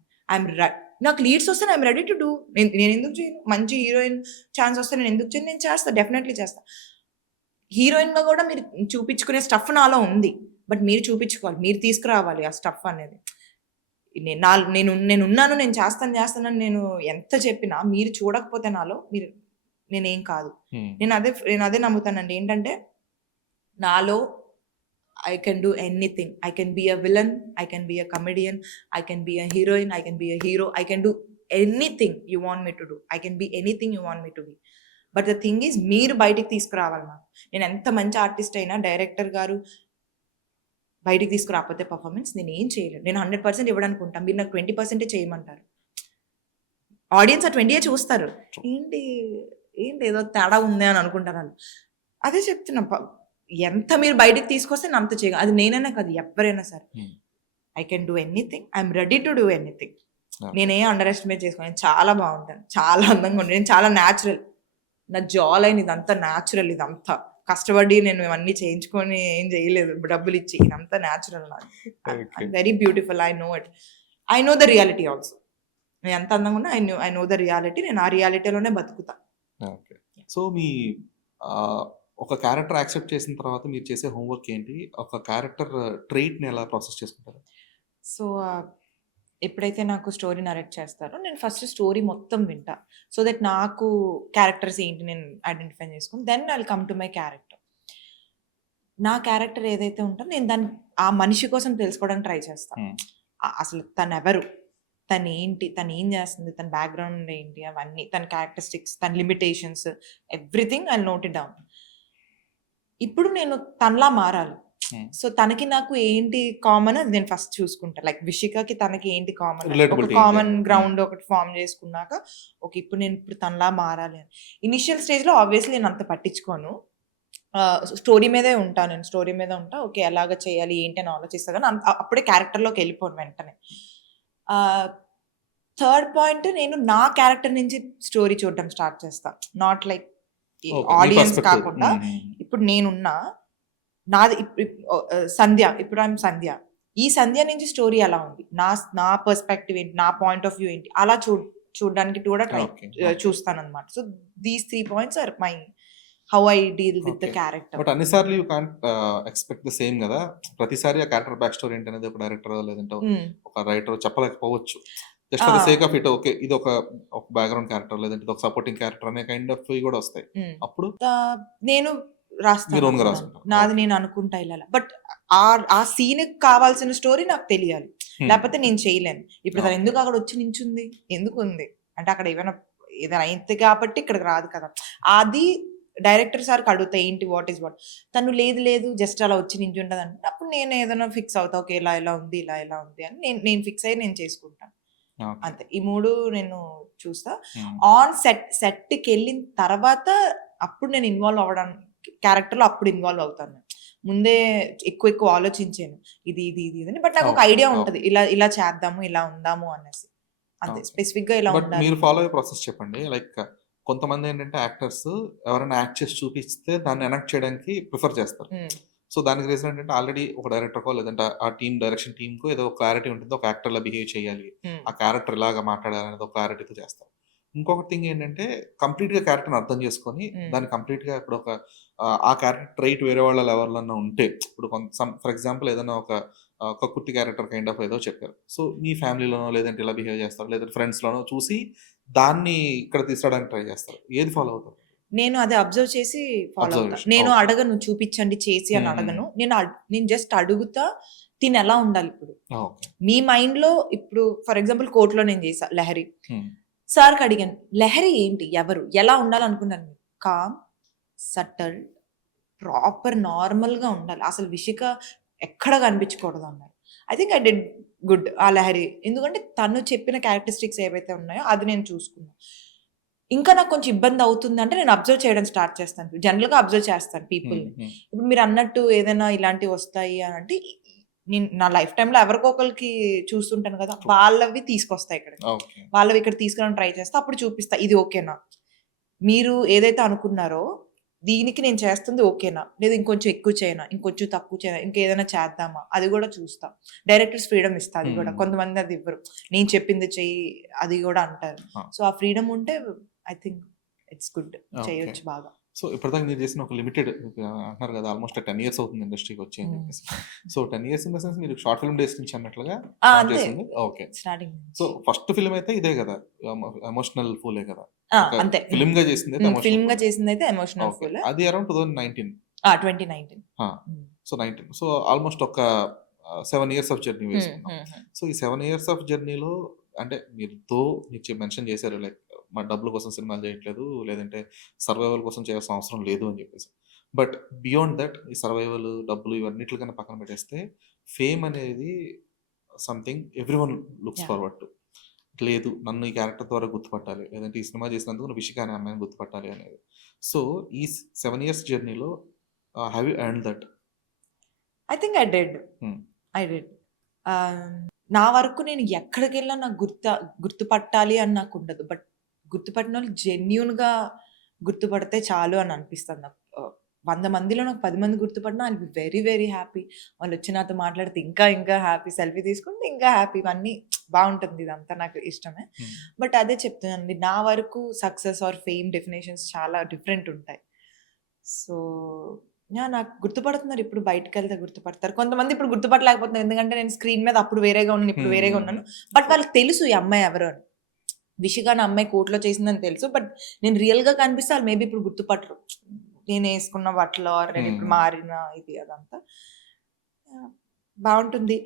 నాకు లీడ్స్ వస్తే ఐఎమ్ రెడీ టు డూ. నేను ఎందుకు చేయను? మంచి హీరోయిన్ ఛాన్స్ వస్తే నేను ఎందుకు చేయను? నేను చేస్తాను, డెఫినెట్లీ చేస్తాను. హీరోయిన్గా కూడా మీరు చూపించుకునే స్టఫ్ నాలో ఉంది, బట్ మీరు చూపించుకోవాలి, మీరు తీసుకురావాలి ఆ స్టఫ్ అనేది. నేనున్నాను, నేను చేస్తానని నేను ఎంత చెప్పినా మీరు చూడకపోతే నాలో నేనేం కాదు. నేను అదే నమ్ముతానండి. ఏంటంటే నాలో I can do anything. I can be a villain, I can be a comedian, I can be a heroine, I can be a hero, I can do anything you want me to do. I can be anything you want me to be. But the thing is, మీరు బయటికి తీసుకురావాలి నాకు. నేను ఎంత మంచి artist అయినా director గారు బయటికి తీసుకురాకపోతే పర్ఫార్మెన్స్ నేను ఏం చేయలేను. నేను 100% ఇవ్వడానికి ఉంటాను, మీరు నాకు 20% చేయమంటారు. ఆడియన్స్ ఆ 20 చూస్తారు, ఏంటి ఏదో తేడా ఉంది అని అనుకుంటారు వాళ్ళు. అదే చెప్తున్నా, ఎంత మీరు బయటికి తీసుకొస్తే నేను అంత చేయగలను. అది నేనైనా కాదు, ఎవరైనా సరే. I can do anything, I'm ready to do anything. నేనేం అండర్ ఎస్టిమేట్ చేసుకోను, చాలా బాగుంటాను, చాలా అందంగా ఉంటాను, నేను చాలా న్యాచురల్. నా జా లైన్ ఇదంతా న్యాచురల్, ఇదంతా కష్టపడి నేను ఇవన్నీ చేయించుకొని ఏం చేయలేదు, డబ్బులు ఇచ్చి. ఇదంతా న్యాచురల్. నాకు very beautiful, I know it, I know the reality also. నేను ఎంత అందంగా ఉన్నా ఐ నో ద రియాలిటీ. నేను ఆ రియాలిటీలోనే బతుకుతా. ఓకే. సో మీ ఒక క్యారెక్టర్ యాక్సెప్ట్ చేసిన తర్వాత మీరు చేసే హోంవర్క్ ఏంటి? ఒక క్యారెక్టర్ ట్రైట్‌ని ఎలా ప్రాసెస్ చేసుకుంటారు? సో ఎప్పుడైతే నాకు స్టోరీ నరేట్ చేస్తారో నేను ఫస్ట్ స్టోరీ మొత్తం వింటా. సో దట్ నాకు క్యారెక్టర్స్ ఏంటి నేను ఐడెంటిఫై చేసుకుని then I will come to my character. నా క్యారెక్టర్ ఏదైతే ఉంటుందో నేను దాన్ని ఆ మనిషి కోసం తెలుసుకోవడానికి ట్రై చేస్తాను. అసలు తను ఎవరు, తను ఏంటి, తను ఏం చేస్తుంది, తన బ్యాక్గ్రౌండ్ ఏంటి, అవన్నీ, తన క్యారెక్టరిస్టిక్స్, తన limitations, everything I note it down. ఇప్పుడు నేను తనలా మారాలి. సో తనకి నాకు ఏంటి కామన్ అది నేను ఫస్ట్ చూసుకుంటా. లైక్ విషికకి తనకి ఏంటి కామన్, ఒక కామన్ గ్రౌండ్ ఒకటి ఫామ్ చేసుకున్నాక ఓకే ఇప్పుడు తనలా మారాలి అని. ఇనిషియల్ స్టేజ్లో ఆబ్వియస్లీ నేను అంత పట్టించుకోను, స్టోరీ మీదే ఉంటాను. నేను స్టోరీ మీద ఉంటా, ఓకే ఎలాగ చేయాలి ఏంటి అని ఆలోచిస్తా, కానీ అప్పుడే క్యారెక్టర్లోకి వెళ్ళిపోను వెంటనే. థర్డ్ పాయింట్, నేను నా క్యారెక్టర్ నుంచి స్టోరీ చూడటం స్టార్ట్ చేస్తా, నాట్ లైక్ ఆడియన్స్ కాకుండా. ఇప్పుడు నేనున్నా నాది సంధ్య, ఇప్పుడు ఐఎమ్ సంధ్య, ఈ సంధ్య నుంచి స్టోరీ ఎలా ఉంది, నా పర్స్పెక్టివ్ ఏంటి, నా పాయింట్ ఆఫ్ వ్యూ ఏంటి, అలా చూడడానికి కూడా చూస్తాను అనమాట. So these 3 points are my how I deal with the character. But అన్నిసార్లు you can't expect the same కదా. ప్రతిసారి ఆ క్యారెక్టర్ బ్యాక్ స్టోరీ ఏంటి అనేది ఒక డైరెక్టర్ లేదంటే ఒక రైటర్ చెప్పలేకపోవచ్చు. Just for the sake of it, okay ఇది ఒక బ్యాక్గ్రౌండ్ క్యారెక్టర్ లేదంటే ఒక సపోర్టింగ్ క్యారెక్టర్ అనే కైండ్ ఆఫ్ కూడా వస్తాయి. అప్పుడు నేను రాస్తాను, నాది నేను అనుకుంటా ఇలా. బట్ ఆ సీన్ కావాల్సిన స్టోరీ నాకు తెలియాలి, లేకపోతే నేను చేయలేను. ఇప్పుడు తను ఎందుకు అక్కడ వచ్చి నించుంది, ఎందుకు ఉంది అంటే అక్కడ ఏదైనా అయింది కాబట్టి ఇక్కడికి రాదు కదా. అది డైరెక్టర్ సార్కి అడుగుతా, ఏంటి వాట్ ఈస్ వాట్. తను లేదు జస్ట్ అలా వచ్చి నించుంటది అంటే అప్పుడు నేను ఏదైనా ఫిక్స్ అవుతా, ఓకే ఇలా ఉంది ఇలా ఉంది అని నేను ఫిక్స్ అయ్యి నేను చేసుకుంటాను అంతే. ఈ 3 నేను చూస్తా. ఆన్ సెట్కి వెళ్ళిన తర్వాత అప్పుడు నేను ఇన్వాల్వ్ అవ్వడానికి క్యారెక్టర్లో అప్పుడు ఇన్వాల్వ్ అవుతాను. ముందే ఎక్కువ ఆలోచించాను ఇది అని. బట్ నాకు ఒక ఐడియా ఉంటుంది, ఇలా చేద్దాము, ఇలా ఉందాము అనేసి. అంతే. ఓకే. స్పెసిఫిక్‌గా ఇలా బట్ ఉండాలి. మీరు ఫాలో అయ్యే ప్రాసెస్ చెప్పండి. లైక్ కొంతమంది ఏంటంటే యాక్టర్స్ ఎవరైనా యాక్ట్ చేసి చూపిస్తే దాన్ని ఎనక్ట్ చేయడానికి ప్రిఫర్ చేస్తారు. హ్మ్. సో, దానికి రీజన్ ఏంటంటే ఆల్రెడీ ఒక డైరెక్టర్‌కో లేదంటే ఆ డైరెక్షన్ టీమ్‌కో ఏదో క్లారిటీ ఉంటుంది. ఒక యాక్టర్‌లా బిహేవ్ చేయాలి. హ్మ్. ఆ క్యారెక్టర్ ఇలాగా మాట్లాడాలనేది ఒక క్లారిటీతో చేస్తారు. ఇంకొక థింగ్ ఏంటంటే కంప్లీట్‌గా క్యారెక్టర్‌ని అర్థం చేసుకొని హ్మ్. దాన్ని కంప్లీట్‌గా ఇప్పుడు ఆ క్యారెక్టర్ ట్రైట్ వేరే వాళ్ళలో ఎవరిలన్నా ఉంటే ఇప్పుడు ఫర్ ఎగ్జాంపుల్ ఏదైనా ఒక కుట్టి క్యారెక్టర్ కైండ్ ఆఫ్ ఏదో చెప్పారు. సో, మీ ఫ్యామిలీలోనో లేదంటే ఇలా బిహేవ్ చేస్తారు. లేదంటే ఫ్రెండ్స్‌లోనో చూసి దాన్ని ఇక్కడ తీసుకురావడానికి ట్రై చేస్తారు. ఏది ఫాలో అవుతారు? నేను అది అబ్జర్వ్ చేసి ఫాలో అవుతా. అబ్జర్వేషన్. నేను ఓకే. అడగను చూపిచ్చండి చేసి అని హ్మ్. అడగను. నేను జస్ట్ అడుగుతా తినెలా ఉండాలిప్పుడు. ఓకే. మీ మైండ్‌లో ఇప్పుడు ఫర్ ఎగ్జాంపుల్ కోర్ట్‌లో నేను చేశా 'లహరి.' హ్మ్. సార్‌కి అడిగాను. 'లహరి' ఏంటి? ఎవరు? ఎలా ఉండాలనుకున్నారు మీరు? కామ్, సటల్, ప్రాపర్ నార్మల్‌గా ఉండాలి. అసలు విషిక ఎక్కడ కనిపించకూడదన్నారు. I think I did good ఆ 'లహరి.' ఎందుకంటే తను చెప్పిన క్యారెక్టరిస్టిక్స్ ఏవైతే ఉన్నాయో అది నేను చూసుకున్నా. ఇంకా నాకు కొంచెం ఇబ్బందవుతుందంటే నేను అబ్జర్వ్ చేయడం స్టార్ట్ చేస్తాను. జనరల్‌గా అబ్జర్వ్ చేస్తాను హ్మ్. పీపుల్‌ని. హ్మ్. ఇప్పుడు మీరన్నట్టు ఏదైనా ఇలాంటివి వస్తాయి అనంటే నేను నా లైఫ్ టైమ్‌లో ఎవరికో ఒకళ్ళకి చూస్తుంటాను కదా! ట్రూ. వాళ్ళవి తీసుకొస్తా ఇక్కడికి. ఓకే. వాళ్ళవి ఇక్కడ తీసుకురావడానికి ట్రై చేస్తా. అప్పుడు చూపిస్తా. ఇది ఓకేనా? మీరు ఏదైతే అనుకున్నారో దీనికి నేను చేస్తుంది ఓకేనా? లేదా ఇంకొంచెం ఎక్కువ చేయనా? ఇంకొంచెం తక్కువ చేయనా? ఇంకేదైనా చేద్దామా? అది గూడా చూస్తా. డైరెక్టర్స్ ఫ్రీడమ్ ఇస్తా అది గూడా. హ్మ్. కొంతమంది అది ఇవ్వరు. నేను చెప్పింది చెయ్యి అది గూడా అంటారు. ఆ! సో, ఆ ఫ్రీడమ్ ఉంటే I think it's good. Okay. చేయొచ్చు బాగా. సో, ఇప్పటిదాకా మీరు చేసిన ఒక లిమిటెడ్ అంటున్నారు కదా! ఆల్‌మోస్ట్ 10 ఇయర్స్ అవుతుంది ఇండస్ట్రీకొచ్చి అని హ్మ్. చెప్పేసి. So, 10 years in the sense మీరు షార్ట్ ఫిల్మ్ డేస్ నుంచి అన్నట్లుగా ఆ! స్టార్ట్ అంతే. చేసింది. ఓకే. స్టార్టింగ్ సో, నుంచి. ఫస్ట్ ఫిల్మ్ అయితే ఇదే కదా! ఎమోషనల్ ఫూలే కదా! ఆ! ఒక అంతే. ఫిల్మ్‌గా చేసిందయితే ఎమోషనల్ ఫిల్మ్‌గా ఫూలే. చేసిందైతే ఎమోషనల్ ఓకే. ఫుల్. అది అరౌండ్ 2019. 2019. ఆ! హ్మ్. సో, 19. సో, ఆల్‌మోస్ట్ ఒక 7 ఇయర్స్ ఆఫ్ జర్నీ హ్మ్. వేసుకుందాం. హ్మ్. హ్మ్. సో, ఈ 7 ఇయర్స్ ఆఫ్ జర్నీలో అంటే మీరు మెన్షన్ చేశారు లైక్ మా డబ్బుల కోసం సినిమాలు చేయట్లేదు. లేదంటే సర్వైవల్ కోసం చేయాల్సిన అవసరం లేదు అని చెప్పేసి. బట్ బియాండ్ థట్ ఈ సర్వైవల్, డబ్బులు ఇవన్నిట్లి కన్నా పక్కన పెట్టేస్తే ఫేమ్ అనేది something everyone looks yeah! Forward to. లేదు నన్ను ఈ క్యారెక్టర్ ద్వారా గుర్తుపట్టాలి. లేదంటే ఈ సినిమా చేసినందుకు విషిక అనే అమ్మాయిని గుర్తుపట్టాలి అనేది. సో, ఈ 7 ఇయర్స్ జర్నీలో have you earned that? I think I did. Hmm. I did. Ah, నా వరకు నేను ఎక్కడికెళ్ళినా నాకు గుర్తుపట్టాలి అని నాకుండదు. బట్ గుర్తుపట్టినోళ్ళు జెన్యూన్‌గా గుర్తుపడితే చాలు అని అనిపిస్తది నాకు. 100 మందిలో నాకు 10 మంది గుర్తుపడినా I will be very, very happy. వాళ్ళొచ్చి నాతో మాట్లాడితే ఇంకా, ఇంకా హ్యాపీ. సెల్ఫీ తీసుకుంటే ఇంకా హ్యాపీ. ఇవన్నీ బావుంటుంది ఇదంతా నాకు ఇష్టమే. హ్మ్. బట్ అదే చెప్తున్నానండి. నా వరకు సక్సెస్ ఆర్ ఫేమ్ డెఫినిషన్స్ చాలా డిఫరెంట్ ఉంటాయి. So yeah! నాకు గుర్తుపడుతున్నారు. ఇప్పుడు బయటికెళ్తే గుర్తుపడతారు. కొంతమంది ఇప్పుడు గుర్తుపట్టలేకపోతున్నారు. ఎందుకంటే నేను స్క్రీన్ మీద అప్పుడు వేరేగా ఉన్నాను. ఇప్పుడు వేరేగా హ్మ్. ఉన్నాను. But true. వాళ్ళకి తెలుసు ఈ అమ్మాయి ఎవరు అని. విషిక అనే అమ్మాయి కోర్ట్‌లో చేసిందని తెలుసు. బట్ నేను రియల్‌గా కనిపిస్తే ఆళ్ళు మేబీ ఇప్పుడు గుర్తుపట్టరు. నేనేసుకున్న బట్టలు ఆర్ నేనిప్పుడు హ్మ్. మారిన ఇది అదంతా. యాహ్! బావుంటుంది.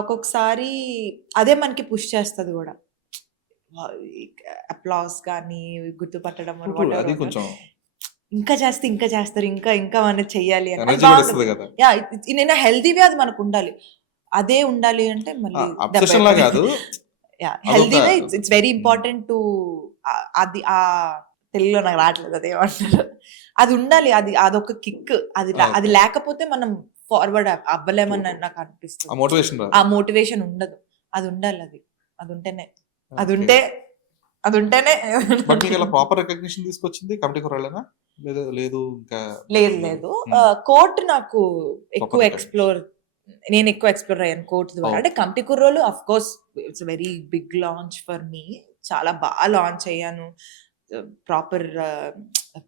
ఒక్కొక్కసారి అదే మనకి పుష్ చేస్తది గూడా. అప్లాస్ గానీ, గుర్తుపట్టడం ట్రూ. ట్రూ. వాటెవర్, అది వాటెవర్. కొంచెం ఇంకా చేస్తే ఇంకా చేస్తారు. ఇంకా ఇంకా మనం చెయ్యాలి అని. అది ఎనర్జీ కూడా బావుంటది. ఇస్తది కదా! యాహ్! ఇన్ ఎ హెల్తీ వే అది మనకుండాలి. అదే ఉండాలి అంటే మళ్ళీ అబ్సెషన్‌లా దెబ్బైపోయి కాదు. యాహ్! అదొక healthy way it's it's very హ్మ్. ఇంపార్టెంట్ టు అది తెలుగులో నాకు రావట్లేదు అదేమంటారు. అది ఉండాలి. అదొక కిక్. అది ఓకే. లేకపోతే మనం ఫార్వర్డ్ ట్రూ. అవ్వలేమని ట్రూ. ఆ నాకనిపిస్తది. మోటివేషన్ ఆ రాదు. మోటివేషన్ ఉండదు. అది ఉండాలది. అదుంటేనే ఓకే. అదుంటే అదుంటేనే బట్ మీకలా ప్రాపర్ రికగ్నిషన్ తీసుకొచ్చింది కమిటీ కుర్రాళ్ళేనా? లేదు ఇంకా లేదు. బయటున్నారు? లేదు. హ్మ్. కోర్ట్ నాకు ఎక్కువ ప్రాపర్ రికగ్నిషన్. నేనెక్కువ ఎక్స్‌ప్లోర్ అయ్యాను కోర్ట్ ద్వారా. అంటే ఓకే. కమిటీ కుర్రోళ్ళు of course it's very big launch for me. చాలా లాంచ్ అయ్యాను. ప్రాపర్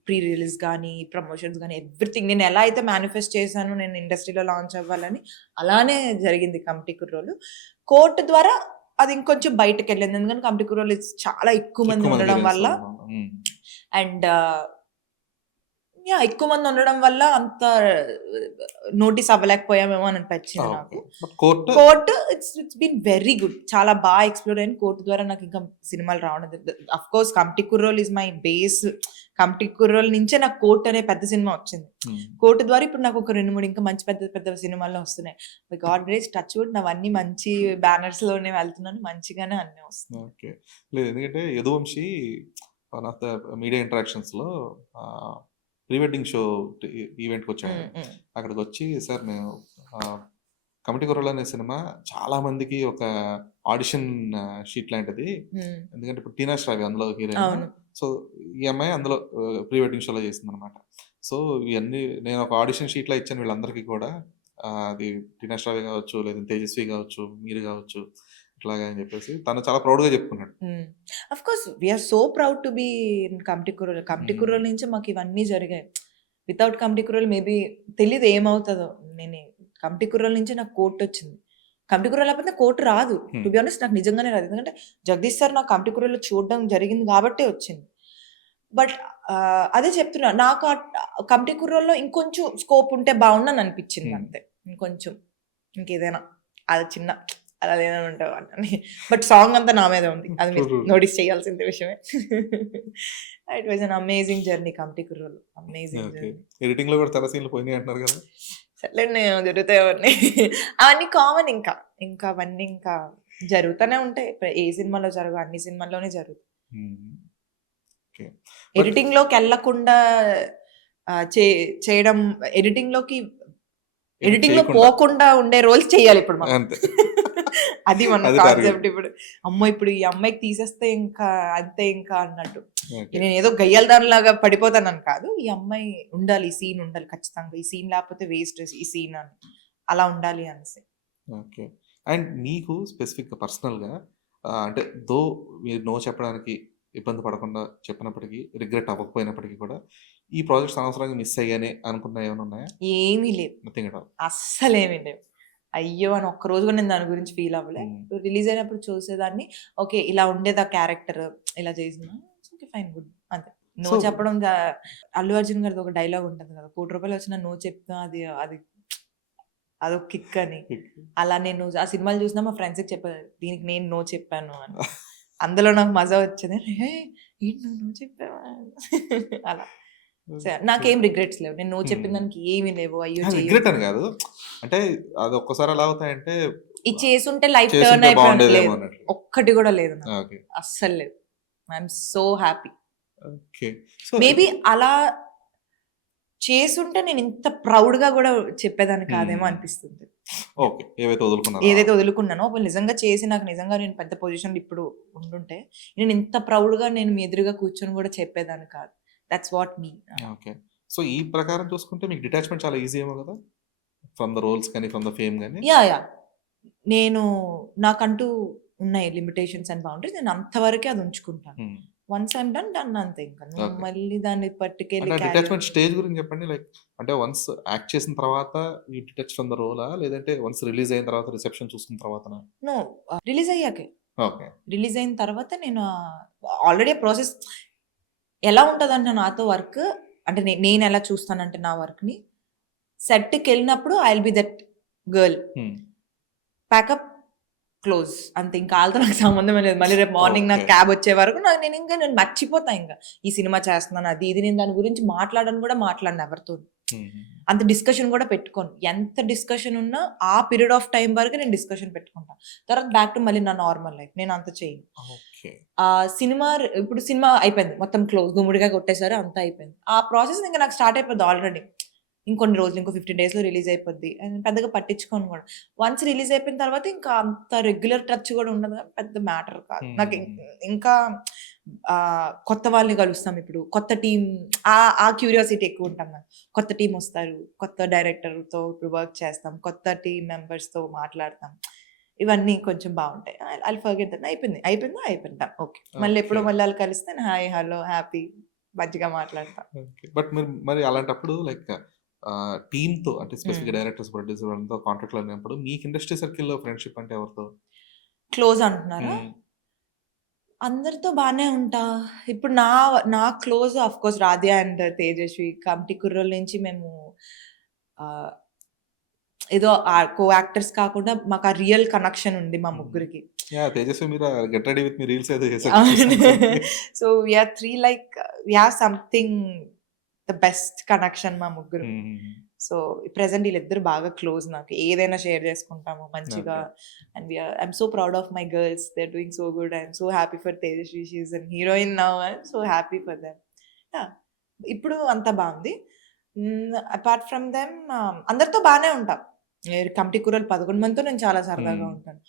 ప్రీ రిలీజ్ గాని, ప్రమోషన్స్ గాని ఎవ్రీథింగ్ నేను ఎలా అయితే మేనిఫెస్ట్ చేశానో నేను ఇండస్ట్రీలో లాంచ్ అవ్వాలని, అలానే జరిగింది కమిటీ కుర్రోళ్ళు. కోర్ట్ ద్వారా అది ఇంకొంచెం బయటకెళ్ళింది. ఎందుకంటే కమిటీ కుర్రోళ్ళు చాలా ఎక్కువ మంది ఎక్కువ మంది ఉండడం హీరోయిన్స్ వల్ల ఉండడం. హ్మ్. And yeah! ఎక్కువ మంది ఉండడం వల్ల అంత నోటీస్ అవ్వలేకపోయామేమో అని అనిపించింది ఓకే. నాకు. But Court Court it's been very good. చాలా ఎక్స్‌ప్లోర్ అయ్యాను. కోర్ట్ ద్వారా నాకు ఇంకా సినిమాలు రావడం ఆఫ్‌కోర్స్ 'కమిటీ కుర్రోల్' ఈస్ మై బేస్. 'కమిటీ కుర్రోల్' నుంచే నాకు 'కోర్ట్' అనే పెద్ద సినిమా వచ్చింది. హ్మ్. 'కోర్ట్' ద్వారా ఇప్పుడు నాకు ఒక 2, 3 ఇంకా మంచి పెద్ద పెద్ద సినిమాలే వస్తున్నాయి. By God grace touch wood నావన్నీ మంచి బ్యానర్స్‌లోనే వెళ్తున్నాను. మంచిగానే అన్నీ వస్తున్నాయి. ఓకే. లేదు ఎందుకంటే 'Yaduvanshi' one of the media ఇంటరాక్షన్స్‌లో ప్రీ వెడ్డింగ్ షో ఈవెంట్‌కొచ్చాడాయన. హ్మ్. హ్మ్. అక్కడికొచ్చి సార్ మేము ఆహ్, 'కమిటీ కుర్రాళ్ళు' అనే సినిమా చాలా మందికి ఒక ఆడిషన్ షీట్ లాంటిది. హ్మ్. ఎందుకంటే ఇప్పుడు 'టీనా శ్రావ్య' అందులో హీరోయిన్. అవును. సో, ఈ అమ్మాయి అందులో ప్రీ వెడ్డింగ్ షోలో చేసిందనమాట. సో, ఇయన్నీ నేను ఒక ఆడిషన్ షీట్‌లా ఇచ్చాను వీళ్ళందరికీ కూడా. అది 'టీనా శ్రావ్య' గావచ్చు, లేదంటే 'తేజస్వి' గావచ్చు, మీరు గావచ్చు, ఇట్లాగా అని చెప్పేసి తను చాలా ప్రౌడ్‌గా చెప్పుకున్నాడు. Of course we are so proud to be in committee కుర్రోళ్ళు. Committee hmm. కుర్రోళ్ళ నుంచి మాకు ఇవన్నీ జరిగాయి. వితౌట్ కమిటీ కుర్రోళ్ళు మేబీ తెలీదు ఏమవుతదో. నేను కమిటీ కుర్రోళ్ళ నుంచి నాకు కోట్ వచ్చింది. కమిటీ కుర్రోళ్ళు లేకపోతే కోట్ రాదు. టు హ్మ్. బి ఆనెస్ట్ నాకు నిజంగానే రాదు. ఎందుకంటే జగదీష్ సార్ నాకు కమిటీ కుర్రోళ్ళు చూడడం జరిగింది కాబట్టే వచ్చింది. బట్ అదే చెప్తున్నా. నాకు కమిటీ కుర్రోల్లో ఇంకొంచెం స్కోప్ ఉంటే బావుండని అనిపించింది హ్మ్. అంతే. ఇంకొంచెం ఇంకేదైనా అది చిన్న అలా ఏదైనా ఉంటే బావుండని. బట్ సాంగ్ అంతా నా మీదే ఉంది. అది మీరు ట్రూ. నోటీస్ చేయాల్సిన విషయమే. It was an amazing journey Committee కుర్రోళ్ళు. Amazing okay. జర్నీ. ఎడిటింగ్‌లో కూడా చాలా సీన్‌లు పోయినాయి అంటున్నారు కదా! సర్లేండి జరుగుతాయి అవన్నీ. అవన్నీ కామన్ ఇంకా. ఇంకా అవన్నీ ఇంకా జరుగుతూనే ఉంటాయి. ఏ సినిమాలో జరగవు అన్ని సినిమాల్లోనే జరుగుతాయి. హ్మ్. ఓకే. బట్ ఎడిటింగ్‌లోకెళ్ళకుండా చే చేయడం ఎడిటింగ్‌లోకి ఎడిట్ ఎడిటింగ్‌లో చేయకుండా పోకుండా ఉండే రోల్స్ చేయాలి ఇప్పుడు మనం. అంతే. అది మన అది టార్గెట్. కాన్సెప్ట్ ఇప్పుడు. అమ్మో! ఇప్పుడు ఈ అమ్మాయికి తీసేస్తే ఇంకా అంతే ఇంకా అన్నట్టు. ఓకే. నేనేదో గయ్యాళి దానిలాగా పడిపోతానని కాదు. ఈ అమ్మాయి ఉండాలి. ఈ సీన్ ఉండాలి ఖచ్చితంగా. ఈ సీన్ లేకపోతే వేస్ట్ ఈ సీన్ అని. అలా ఉండాలి అనేసి. ఓకే. అండ్ నీకు స్పెసిఫిక్‌గా పర్సనల్‌గా అంటే మీరు నో చెప్పడానికి ఇబ్బంది పడకుండా చెప్పినప్పటికీ, రిగ్రెట్ అవ్వకపోయినప్పటికీ కూడా, ఈ ప్రాజెక్ట్స్ అనవసరంగా మిస్ అయ్యానే అనుకున్నయి ఏమైనా ఉన్నాయా? ఏమీ లేవు. Nothing at all. అస్సలేమీ లేవు. అయ్యో! అని ఒక్కరోజు కూడా నేను దాని గురించి ఫీల్ అవ్వలే. హ్మ్. రిలీజ్ అయినప్పుడు చూసేదాన్ని. ఓకే. ఇలా ఉండేది ఆ క్యారెక్టర్. ఇలా చేసిందా? ఓకే. ఫైన్. గుడ్. అంతే. నో సో చెప్పడం అల్లు అర్జున్ గారిది ఒక డైలాగ్ ఉంటది కదా! ₹1,00,00,000 వచ్చినా నో చెప్తా అది అది అదొక కిక్ అని. అలా నేను ఆ సినిమాలు చూసినా మా ఫ్రెండ్స్‌కి చెప్పేదాన్ని. దీనికి నేను నో చెప్పాను అని. అందులో నాకు మజా వచ్చేది. హే! ఏంటి నువ్వు నో చెప్పావా? అలా. ఓకే. నాకేం రిగ్రెట్స్ లేవు. నేను నో చెప్పిన హ్మ్. దానికి ఏమి లేవు. అయ్యో! రిగ్రెట్ అని చేయొద్దు. కాదు. అంటే అది ఒక్కోసారి ఎలా అవుతాయంటే ఇది చేసుంటే లైఫ్ టర్న్ చేసుంటే అయిపోయాను. బాగుండేదేమో లేదు. అన్నట్లు. ఒక్కటి కూడా లేదు నాకు. ఓకే. అస్సలు లేదు. I'm so happy. Okay. So maybe అలా చేసుంటే నేను ఇంత ప్రౌడ్‌గా గూడా చెప్పేదాన్ని కాదేమో హ్మ్. అనిపిస్తుంది. ఓకే. ఏవైతే వదులుకున్నారో ఏదైతే వదులుకున్నానో ఒకవేళ నిజంగా చేసి నాకు నిజంగా నేను పెద్ద పొజిషన్‌లో ఇప్పుడు ఉండుంటే నేను ఇంత ప్రౌడ్‌గా నేను మీ ఎదురుగా కూర్చొని గూడా చెప్పేదాన్ని కాదు. Thoughts what me. Okay. So, ఈ ప్రకారం చూసుకుంటే మీకు డిటాచ్‌మెంట్ చాలా ఈజీ ఏమో గదా! ఫ్రమ్ ద రోల్స్ గాని, ఫ్రమ్ ద ఫేమ్ గాని. యాహ్! నేను నాకంటూ ఉన్నాయి లిమిటేషన్స్ అండ్ బౌండరీస్. నేను అంతవరకే అది ఉంచుకుంటాను. హ్మ్. వన్స్ ఐయామ్ డన్, డన్ అంతే ఇంక. నువ్వు ఓకే. మళ్ళీ దాన్ని అంటే పట్టుకెళ్ళి ఆ క్యారీ డిటాచ్‌మెంట్ స్టేజ్ గురించి చెప్పండి. లైక్ అంటే వన్స్ యాక్ట్ చేసిన తర్వాత యూ డిటాచ్ ఫ్రమ్ ద రోలా? లేదంటే వన్స్ రిలీజ్ అయిన తర్వాత రిసెప్షన్ చూసుకున్న తర్వాతనా? నో. రిలీజ్ అయ్యాకే. ఓకే. రిలీజ్ అయిన తర్వాత నేను ఆల్రెడీ ప్రాసెస్ ఎలా ఉంటదంటే నాతో వర్క్ అంటే నేనెలా చూస్తానంటే నా వర్క్‌ని సెట్‌కెళ్ళినప్పుడు I will be that girl. Hmm. Pack up, close. అంతే. ఇంకా ఆళ్ళతో నాకు సంబంధమే లేదు. మళ్ళీ రేపు మార్నింగ్ నాకు ఓకే. క్యాబ్ వచ్చే వరకు నేను మర్చిపోతా ఇంక. ఈ సినిమా చేస్తున్నాను అది ఇది నేను దాని గురించి మాట్లాడను కూడా మాట్లాడను ఎవరితోని. హుహు. అంత డిస్కషన్ కూడా పెట్టుకోను. ఎంత డిస్కషన్ ఉన్నా ఆ పీరియడ్ ఆఫ్ టైమ్ వరకు నేను డిస్కషన్ పెట్టుకుంటా. తర్వాత బ్యాక్ టు మళ్ళీ నా నార్మల్ లైఫ్. నేను అంత చేయను. ఓకే. ఇప్పుడు సినిమా అయిపోయింది. మొత్తం క్లోజ్. గుమ్మడికాయ కొట్టేసారు. అంతా అయిపోయింది. ఆ ప్రాసెస్ ఇంక నాకు స్టార్ట్ అయిపోద్ది ఆల్రెడీ. ఇంకొన్ని రోజులు ఇంకో 15 డేస్‌లో రిలీజ్ అయిపోద్ది. అండ్ పెద్దగా పట్టించుకోను గూడా. వన్స్ రిలీజ్ అయిపోయిన తర్వాత ఇంకా అంత రెగ్యులర్ టచ్ గూడా ఉండదు కాబట్టి పెద్ద మ్యాటర్ కాదు. నాకు హుహుహు. ఇంకా కొత్త వాళ్ళని కలుస్తాం ఇప్పుడు. కొత్త టీమ్ ఆ క్యూరియాసిటీ ఎక్కువ ఉంటాం నాకు. కొత్త టీమ్ వస్తారు. కొత్త డైరెక్టర్‌తో ఇప్పుడు వర్క్ చేస్తాం. కొత్త టీమ్ మెంబర్స్‌తో మాట్లాడతాం. ఇవన్నీ కొంచెం బావుంటాయి. I'll forget that. అయిపోయింది. డన్. ఓకే. మళ్ళీ ఓకే. ఎప్పుడో మళ్ళీ ఆళ్ళు కలిస్తే హాయ్, హలో, హ్యాపీ మంచిగా మాట్లాడతా. ఓకే. బట్ మరి అలాంటప్పుడు లైక్ టీమ్‌తో అంటే హ్మ్. స్పెసిఫిక్‌గా డైరెక్టర్స్, ప్రొడ్యూసర్ వాళ్ళతో కాంటాక్ట్‌లో ఉన్నప్పుడు మీకు ఇండస్ట్రీ సర్కిల్‌లో ఫ్రెండ్‌షిప్ అంటే ఎవరితో? క్లోజ్ అంటున్నారా? హ్మ్. అందరితో బానే ఉంటా. ఇప్పుడు నా close of course 'Radhya' and 'Tejaswi' 'Committee కుర్రోళ్ళ' నుంచి మేము ఆహ్, ఏదో కో యాక్టర్స్ కాకుండా మాకు ఆ రియల్ కనెక్షన్ ఉంది మా హ్మ్. ముగ్గురికి. యాహ్! తేజస్వి మీరు 'get ready with me' reels ఏదో చేసారు అవును. చూసాను కొన్ని. So, we are 3 like we have something the best connection మా ముగ్గురు. హుహుహు. సో, ప్రెజెంట్ ఈళ్ళిద్దరు బాగా క్లోజ్ నాకు. ఏదైనా షేర్ చేసుకుంటాము మంచిగా. Okay. And I'm so proud of my girls. They are doing so good. I'm so happy for Tejaswi. She is an heroine now. I'm so happy for them. Yeah! ఇప్పుడు అంతా బావుంది. Apart from them అందరితో బానే ఉంటా. Committee కూరలు 11 మందితో నేను చాలా సరదాగా హ్మ్. ఉంటాను.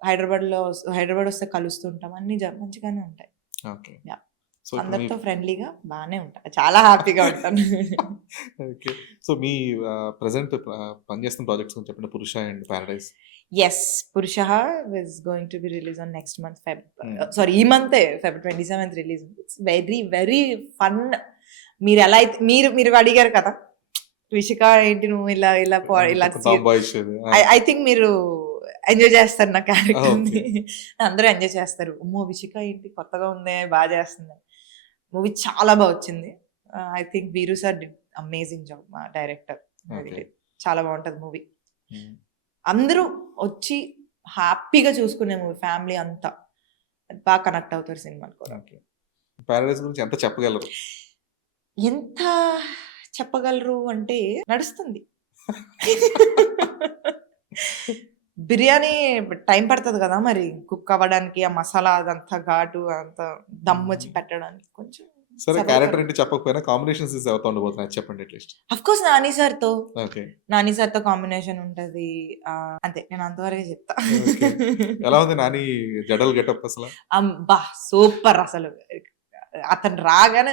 హైదరాబాద్ వస్తే కలుస్తుంటాం. అన్నీ మంచిగానే ఉంటాయి. ఓకే. యాహ్! సో, ఇప్పుడు మీ అందరితో ఫ్రెండ్లీగా బానే ఉంటా. చాలా హ్యాపీగా ఉంటాను. ఓకే. సో, మీ ప్రెజెంట్ పనిచేస్తున్న ప్రాజెక్ట్స్ గురించి చెప్పండి. 'Purusha' and 'Paradise'. Yes. 'Purusha' is going to be release on next month hmm. Sorry ఈ మంతే Feb 27th release. It's very very fun. మీరెలా అయితే మీరు అడిగారు కదా! 'రిషిక ఏంటి నువ్వు ఇలా ఇలా ఇలా కొంచెం టామ్ బాయిష్ ఇది. ఆ! ఐ థింక్ మీరు ఎంజాయ్ చేస్తారు నా ఓకే. క్యారెక్టర్‌ని. అందరూ ఎంజాయ్ చేస్తారు. అమ్మో! 'విషిక ఏంటి కొత్తగా ఉందే చేస్తుంది.' మూవీ చాలా వచ్చింది. ఐ థింక్ 'వీరు సార్ డిడ్ అమేజింగ్ జాబ్' మా డైరెక్టర్. ఓకే. చాలా బావుంటది మూవీ. హ్మ్. అందరూ వచ్చి హ్యాపీగా చూసుకునే మూవీ. ఫ్యామిలీ అంతా. బాగా కనెక్ట్ అవుతారు సినిమాకి కూడా. ఓకే. 'పారడైజ్' గురించి ఎంత చెప్పగలరు? ఎంత చెప్పగలరు అంటే నడుస్తుంది. బిర్యానీ టైం పడతది గదా! మరి కుక్ అవ్వడానికి. ఆ మసాలా అదంతా ఘాటు అంతా దమ్మొచ్చి పెట్టడానికి కొంచెం సరే, సబర్ క్యారెక్టర్ కర్ ఏంటి చెప్పకపోయినా కాంబినేషన్ సీన్స్ ఎవరితో ఉండబోతున్నాయి అది చెప్పండి అట్‌లీస్ట్. Of course okay. నాని సార్‌తో కాంబినేషన్ ఉంటది. అంతే నేను అంతవరకే చెప్తా. ఓకే. ఎలా ఉంది 'నాని' జడల్ గెటప్ అసల? అబ్బా! సూపర్ అసలు. అతను రాగానే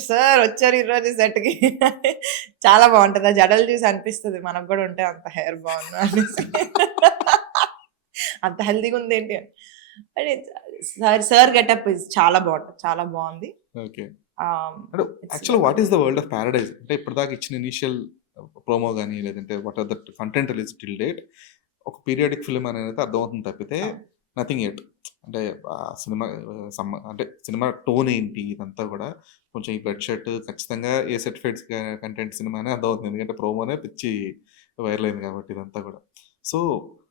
సార్ వచ్చారు ఈరోజు సెట్‌కి చాలా బావుంటది. ఆ జడలు చూసి అనిపిస్తది మనకు గూడా ఉంటే అంత హెయిర్ బావుండు అనేసి. అంత హెల్తీగా ఉందేంటి అని. అని సార్ గెటప్ చాలా బావుంటది. చాలా బావుంది. ఓకే. ఆహ్, అంటే ఇట్స్ యాక్చువల్‌గా what is the world of 'Paradise'? అంటే ఇప్పటిదాకా ఇచ్చిన ఇనీషియల్ ప్రోమో గాని, లేదంటే what are that content release till date ఒక పీరియాడిక్ ఫిల్మ్ అనేది అర్థమవుతుంది తప్పితే అవును. Nothing yet. అంటే సినిమా అంటే సినిమా టోన్ ఏంటి ఇదంతా గూడా కొంచెం ఈ బ్లడ్ షెట్ ఖచ్చితంగా ఏ సర్టిఫైడ్స్ కంటెంట్ సినిమా అనే అర్థమవుతుంది. ఎందుకంటే ప్రోమోనే పిచ్చి వైరల్ అయింది కాబట్టి ఇదంతా గూడా. So,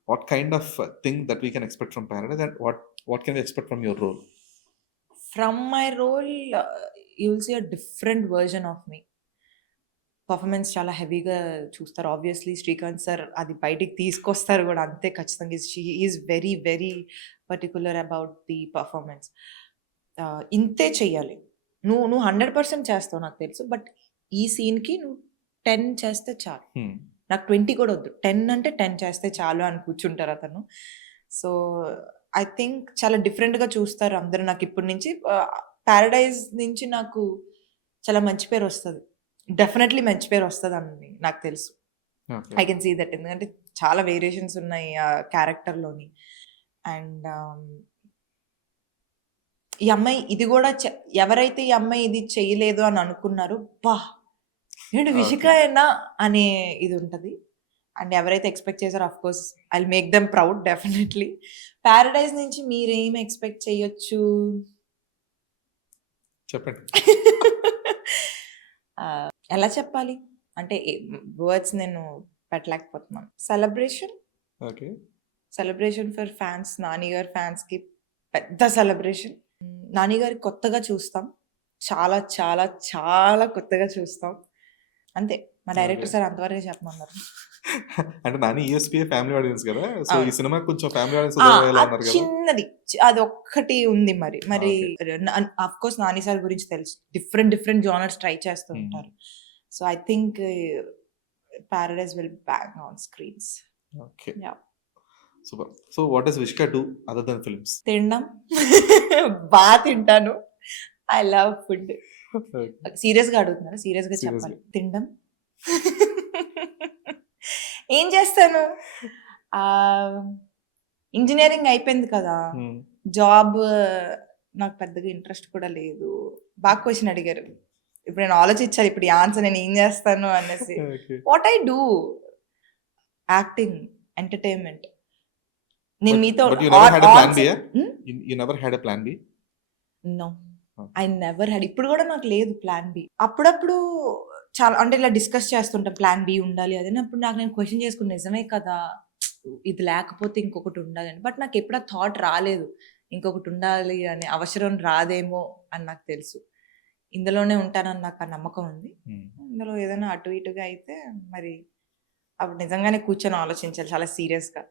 what kind of thing that we can expect from 'Paradise' and what can we expect from your role? From my role you will see a different version of me. Performance చాలా హెవీగా చూస్తారు. Obviously Srikanth sir అది బయటికి తీసుకొస్తారు గూడా అంతే ఖచ్చితంగా. He is very, very particular about the performance. ఇంతే చెయ్యాలి. నువ్వు 100% చేస్తావు నాకు తెలుసు. బట్ ఈ సీన్‌కి నువ్వు 10 చేస్తే చాలు. హ్మ్. నాకు 20 కూడా వద్దు. 10 అంటే 10 చేస్తే చాలు అని కూర్చుంటారు అతను. సో, ఐ థింక్ చాలా డిఫరెంట్‌గా చూస్తారు అందరూ నాకు ఇప్పటి నుంచి. 'పారడైజ్' నుంచి నాకు చాలా మంచి పేరొస్తది. డెఫినైట్‌లీ మంచి పేరొస్తదని నాకు తెలుసు. Okay. I can see that. ఎందుకంటే చాలా వేరియేషన్స్ ఉన్నాయి ఆ క్యారెక్టర్‌లోని. అండ్ ఈ అమ్మాయి ఇది గూడా ఎవరైతే ఈ అమ్మాయి ఇది చేయలేదు అని అనుకున్నారో, అబ్బా! ఏంటి ఓకే. విషికాయేనా అనే ఇది ఉంటది. అండ్ ఎవరైతే ఎక్స్‌పెక్ట్ చేసారో of course I will make them proud definitely. 'Paradise' నుంచి మీరేం ఎక్స్‌పెక్ట్ చేయొచ్చు? చెప్పండి. ఎలా చెప్పాలి? అంటే వర్డ్స్ నేను పెట్టలేకపోతున్నాను. Okay. Celebration for fans. 'Nani' garu ఫ్యాన్స్‌కి పెద్ద సెలబ్రేషన్. 'నాని' గారి కొత్తగా చూస్తాం. చాలా, చాలా, చాలా కొత్తగా చూస్తాం. అంతే. మా ఓకే. డైరెక్టర్ సార్ అంతవరకే చెప్పమన్నారు. అంటే 'నాని' ఈఎస్‌పీఏ ఫ్యామిలీ ఆడియన్స్ గదా! సో, ఈ అవును. సినిమా కొంచెం ఫ్యామిలీ ఆడియన్స్ ఆ! ఉదయమయ్యేలా అది అన్నారు గదా! చిన్నది. అదొక్కటి ఉంది మరి. మరి ఓకే. ఆఫ్‌కోర్స్ 'నాని' సార్ గురించి తెలుసు. డిఫరెంట్, డిఫరెంట్ జోనర్స్ ట్రై చేస్తూ హ్మ్. ఉంటారు. So, I think 'Paradise' will bang on screens. Okay. Yeah! Super. So, what does 'Vishka' do other then films? తినడం. తింటాను. I love food. ఓకే. సీరియస్‌గా అడుగుతున్నారా? సీరియస్‌గా సీరియస్‌గా. చెప్పాలి. తినడం. ఏం చేస్తాను? ఆహ్, ఇంజినీరింగ్ అయిపోయింది కదా! హ్మ్. జాబ్ నాకు పెద్దగా ఇంట్రెస్ట్ కూడా లేదు. బాగా క్వెషన్ అడిగారు. ఇప్పుడు నేను ఆలోచించాలి. ఇప్పుడు ఈ ఆన్సర్ నేను ఏం చేస్తాను అనేసి. Okay. What I do? Acting, entertainment. నేను మీతో but you never had a plan on B? Set you never had a plan B? No. Okay. I never had. ఇప్పుడు గూడా నాకు లేదు ప్లాన్ బి. అప్పుడప్పుడు చాలా అంటే ఇలా డిస్కస్ చేస్తుంటాం. ప్లాన్ బి ఉండాలి అది. అప్పుడు నాకు నేను క్వెషన్ చేసుకున్నా. నిజమే కదా! ఇది లేకపోతే ఇంకొకటి ఉండాలని. బట్ నాకెప్పుడు ఆ థాట్ రాలేదు. ఇంకొకటి ఉండాలి అనే అవసరం రాదేమో అని నాకు తెలుసు. ఇందులోనే ఉంటానని నాకు ఆ నమ్మకం ఉంది. హ్మ్. ఇందులో ఏదైనా అటు ఇటుగా అయితే మరి అప్పుడు నిజంగానే కూర్చొని ఆలోచించాలి చాలా సీరియస్‌గా.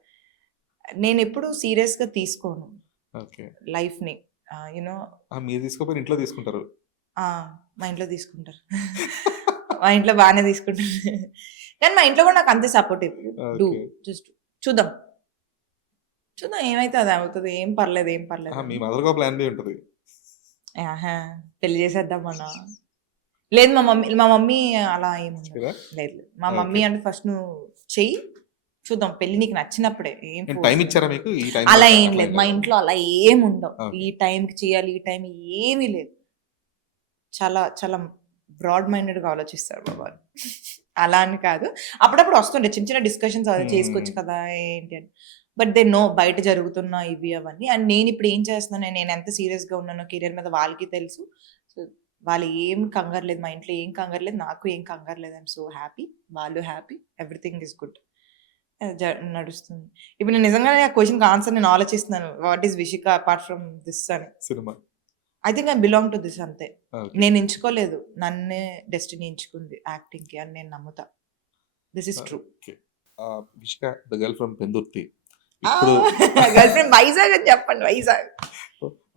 నేనెప్పుడు సీరియస్‌గా తీసుకోను ఓకే. లైఫ్‌ని. యూ నో మీరు తీసుకోకపోయినా ఇంట్లో తీసుకుంటారు. ఆ! మా ఇంట్లో తీసుకుంటారు. మా ఇంట్లో బానే తీసుకుంటారు. కానీ మా ఇంట్లో కూడా నాకు అంతే సపోర్టివ్. Do okay. జస్ట్ చూద్దాం చూద్దాం ఏమైతే అది అవుతుంది. ఏం పర్లేదు ఏం పర్లేదు మీ మదర్‌కో ప్లాన్ బి ఉంటది. ఆహా, పెళ్లి చేసేద్దాం అన్న. లేదు మా మమ్మీ అలా ఏముండదు. కదా! లేదు లేదు. మా మమ్మీ ఓకే. అంటే ఫస్ట్ నువ్వు చెయ్యి చూద్దాం పెళ్లి నీకు నచ్చినప్పుడే ఏం నేను force టైమ్ లేదు. ఇచ్చారా మీకు? ఈ టైం అలా దాకా ఏం అట్లా లేదు. ఏం మా లేదా? ఇంట్లో అలా ఏం ఉండవు. ఓకే. ఈ టైంకి చేయాలి ఈ టైం ఏమీ లేదు. చాలా చాలా బ్రాడ్ మైండెడ్‌గా ఆలోచిస్తారు మా వాళ్ళు. అలా అని కాదు. అప్పుడప్పుడు వస్తుండే చిన్న చిన్న డిస్కషన్స్ అవి చేసుకోవచ్చు కదా! ఏంటి అని. బట్ దే నో బయట జరుగుతున్న ఇవి అవన్నీ. అండ్ నేను ఇప్పుడు ఏం చేస్తున్నాను, నేను ఎంత సీరియస్‌గా ఉన్నానో కెరియర్ మీద వాళ్ళకి తెలుసు. సో, వాళ్ళు ఏం కంగారు లేదు. మా ఇంట్లో ఏం కంగారు లేదు. నాకు ఏం కంగారు లేదు. I'm so happy. వాళ్ళు హ్యాపీ. Everything is good. నడుస్తుంది. ఇప్పుడు నేను నిజంగానే ఆ క్వెషన్‌కి ఆన్సర్ నేను ఆలోచిస్తున్నాను. What is Vishika apart from this అని. సినిమా. I think I belong to this అంతే. ఓకే. నేను ఎంచుకోలేదు. నన్నే డెస్టినీ ఎంచుకుంది యాక్టింగ్‌కి అని నేను నమ్ముతా. This is true. Okay. Vishika the girl from Pendurthi. ఇప్పుడు గర్ల్ ఫ్రెండ్ వైజాగ్ అని చెప్పండి. వైజాగ్.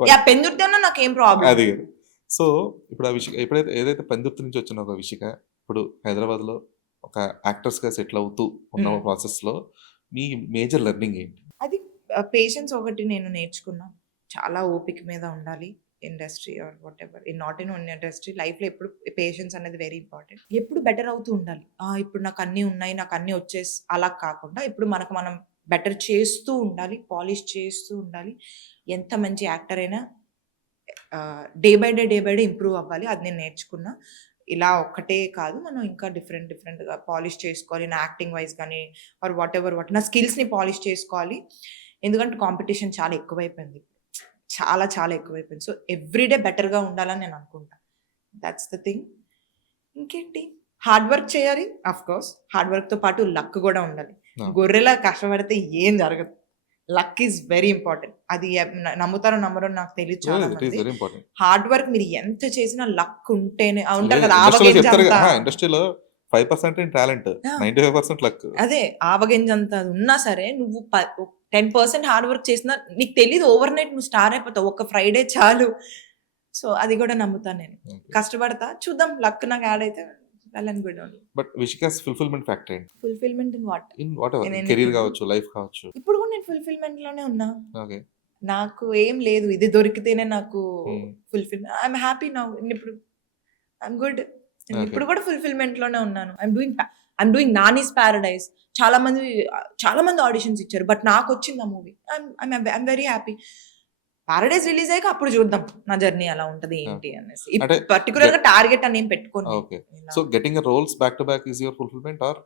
యాహ్! పెందుర్తి అన్నా నాకేం ప్రాబ్లమ్ అది. లేదు. సో, ఇప్పుడు ఆ విషిక ఏదైతే పెందుర్తి నుంచి వచ్చిన ఒక విషిక ఇప్పుడు హైదరాబాద్‌లో ఒక యాక్ట్రెస్‌గా సెటిల్ అవుతూ ఉన్న హ్మ్. ప్రాసెస్‌లో మీ మేజర్ లెర్నింగ్ ఏంటి? అది పేషెన్స్ ఒకటి నేను నేర్చుకున్నా. చాలా ఓపిక మీద ఉండాలి. Industry or whatever. Not in only industry లైఫ్‌లో ఎప్పుడు పేషెన్స్ అనేది వెరీ ఇంపార్టెంట్. ఎప్పుడు బెటర్ అవుతూ ఉండాలి. ఇప్పుడు నాకు అన్నీ ఉన్నాయి. నాకు అన్నీ అలా కాకుండా ఇప్పుడు మనకు మనం బెటర్ చేస్తూ ఉండాలి. పాలిష్ చేస్తూ ఉండాలి. ఎంత మంచి యాక్టర్ అయినా డే బై డే ఇంప్రూవ్ అవ్వాలి. అది నేను నేర్చుకున్నా. ఇలా ఒక్కటే కాదు. మనం ఇంకా డిఫరెంట్‌గా పాలిష్ చేసుకోవాలి. నా యాక్టింగ్ వైస్ గాని ఆర్ వాటెవర్ నా స్కిల్స్‌ని పాలిష్ చేసుకోవాలి. ఎందుకంటే కాంపిటీషన్ చాలా ఎక్కువైపోయింది. చాలా చాలా ఎక్కువైపోయింది. సో, ఎవ్రీ డే బెటర్‌గా ఉండాలని నేను అనుకుంటా. That's the thing. ఇంకేంటి హార్డ్ వర్క్ చేయాలి. ఆఫ్‌కోర్స్ హార్డ్ వర్క్‌తో పాటు లక్ గూడా ఉండాలి. ఆ! గొర్రెలా కష్టపడితే ఏం జరగదు. Luck is very important. అది నమ్ముతారో నమ్మరో నాకు తెలీదు చాలా ఇట్ ఈస్ మంది. Very important. హార్డ్ వర్క్ మీరు ఎంత చేసినా లక్ ఉంటేనే ఉంటారు లేదు కదా! ఇండస్ట్రీలో చెప్తారు ఆవగింజంత. ఇండస్ట్రీలో 5% టాలెంట్. ఆ! 95% లక్. అదే ఆవగింజంత ఉన్నా సరే నువ్వు 10% హార్డ్ వర్క్ చేసినా నీకు తెలీదు ఓవర్‌నైట్ నువ్వు స్టార్ అయిపోతావు. ఒక ఫ్రైడే చాలు. సో, అది గూడా నమ్ముతాను నేను. ఓకే. కష్టపడతా. చూద్దాం లక్ నాకు యాడ్ అయితే well and good only. But Vishika's fulfilment factor ఏంటి? Fulfilment in what? In whatever in career anything. కావచ్చు, లైఫ్ కావచ్చు. ఇప్పుడు గూడా నేను ఫుల్‌ఫిల్‌మెంట్‌లోనే ఉన్నా. ఓకే. నాకు ఏం లేదు. ఇది దొరికితేనే నాకు హ్మ్. Fulfilment. I am happy now. ఇప్పుడు ఐ యామ్ గుడ్. ఓకే. ఇప్పుడు కూడా ఫుల్‌ఫిల్‌మెంట్‌లోనే ఉన్నాను. I am doing 'Nani's paradise'. చాలా మంది ఆడిషన్స్ ఇచ్చారు. బట్ నాకొచ్చింది ఆ movie. I am very happy. 'Paradise' release అయ్యాక అప్పుడు చూద్దాం. నా జర్నీ ఎలా ఉంటది ఏంటి ఓకే. అనేసి. అంటే పర్టిక్యులర్‌గా టార్గెట్ అని ఏం పెట్టుకోను నేను. ఓకే. ఇలా so, getting a roles back to back is your fulfilment or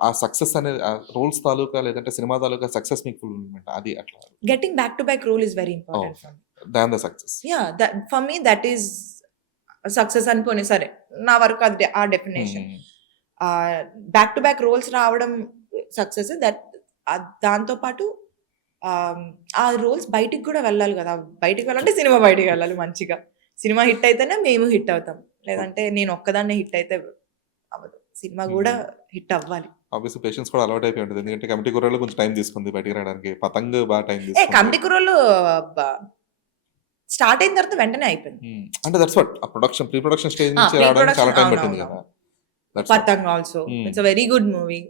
ఆ సక్సెస్ అనేది రోల్స్ తాలూకా లేదంటే సినిమా తాలూకా సక్సెస్ మీకు ఫుల్‌ఫిల్‌మెంట్ అది అట్లా? Getting back to back role is very oh! Important for me. Than the success. Yeah! For me that is success అనుకోని సరే. నా వరకు అది ఆ definition. Hmm. Back to back roles రావడం సక్సెస్. దాంతో పాటు ఆ రోల్స్ బయటికి కూడా వెళ్ళాలి గదా! బయటికి వెళ్ళాలంటే సినిమా బయటికి వెళ్ళాలి మంచిగా. సినిమా హిట్ అయితేనే మేము హిట్ అవుతాం. లేదంటే నేను ఒక్కదాన్నే హిట్ అయితే అవ్వదు. సినిమా గూడా హ్మ్. హిట్ అవ్వాలి. ఆబ్వియస్లీ పేషెన్స్ కూడా అలవాటైపోయి ఉంటది. ఎందుకంటే 'కమిటీ కుర్రాళ్ళు' కొంచెం టైం తీసుకుంది బయటికి రావడానికి. 'పతంగ్' బాగా టైం తీసుకుంది. 'కమిటీ కుర్రోళ్ళు' బ స్టార్ట్ అయిన తర్వాత వెంటనే అయిపోయింది. అంటే దట్స్ వాట్ ఆ ప్రొడక్షన్ ప్రీ ప్రొడక్షన్ స్టేజ్ నుంచి ప్రీ రావడానికి చాలా ప్రొడక్షన్ టైం పట్టింది అవునవునవును. కదా! That's what. 'Patang' also. It's a very good movie.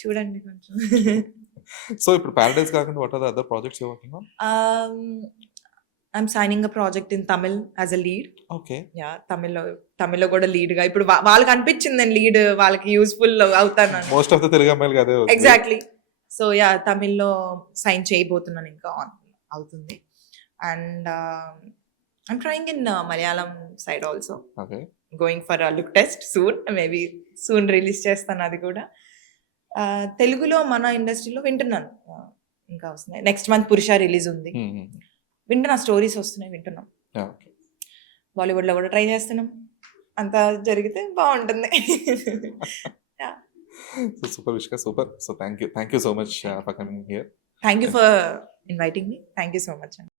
చూడండి కొంచెం. సో, ఇప్పుడు 'పారడైజ్' కాకుండా what are the other projects you are working on? Um, I'm signing a project in Tamil as a lead. Okay. Yeah! తమిళ్‌లో కూడా లీడ్‌గా ఇప్పుడు వాళ్ళకి అనిపించింది నేను లీడ్ వాళ్ళకి యూజ్‌ఫుల్ అవుతానని. మోస్ట్ ఆఫ్ ద తెలుగు అమ్మాయిలకి అదే అవుతుంది. ఎగ్జాక్ట్‌లీ. So yeah! తమిళ్‌లో సైన్ చేయబోతున్నాను ఇంకా అవుతుంది. And I'm trying in Malayalam side also. Okay. Going for a look test soon. Maybe soon release చేస్తాను అది కూడా. తెలుగులో మన ఇండస్ట్రీలో వింటున్నాను. ఇంకా వస్తున్నాయి. నెక్స్ట్ మంత్ 'పురుష' రిలీజ్ ఉంది. వింటున్నా స్టోరీస్ వస్తున్నాయి వింటున్నాం. ఓకే. బాలీవుడ్‌లో కూడా ట్రై చేస్తున్నాం. అంతా జరిగితే బావుంటుంది. Yeah! Super Vishka super. So, thank you so much for coming here. Thank you for inviting me. Thank you so much అండి.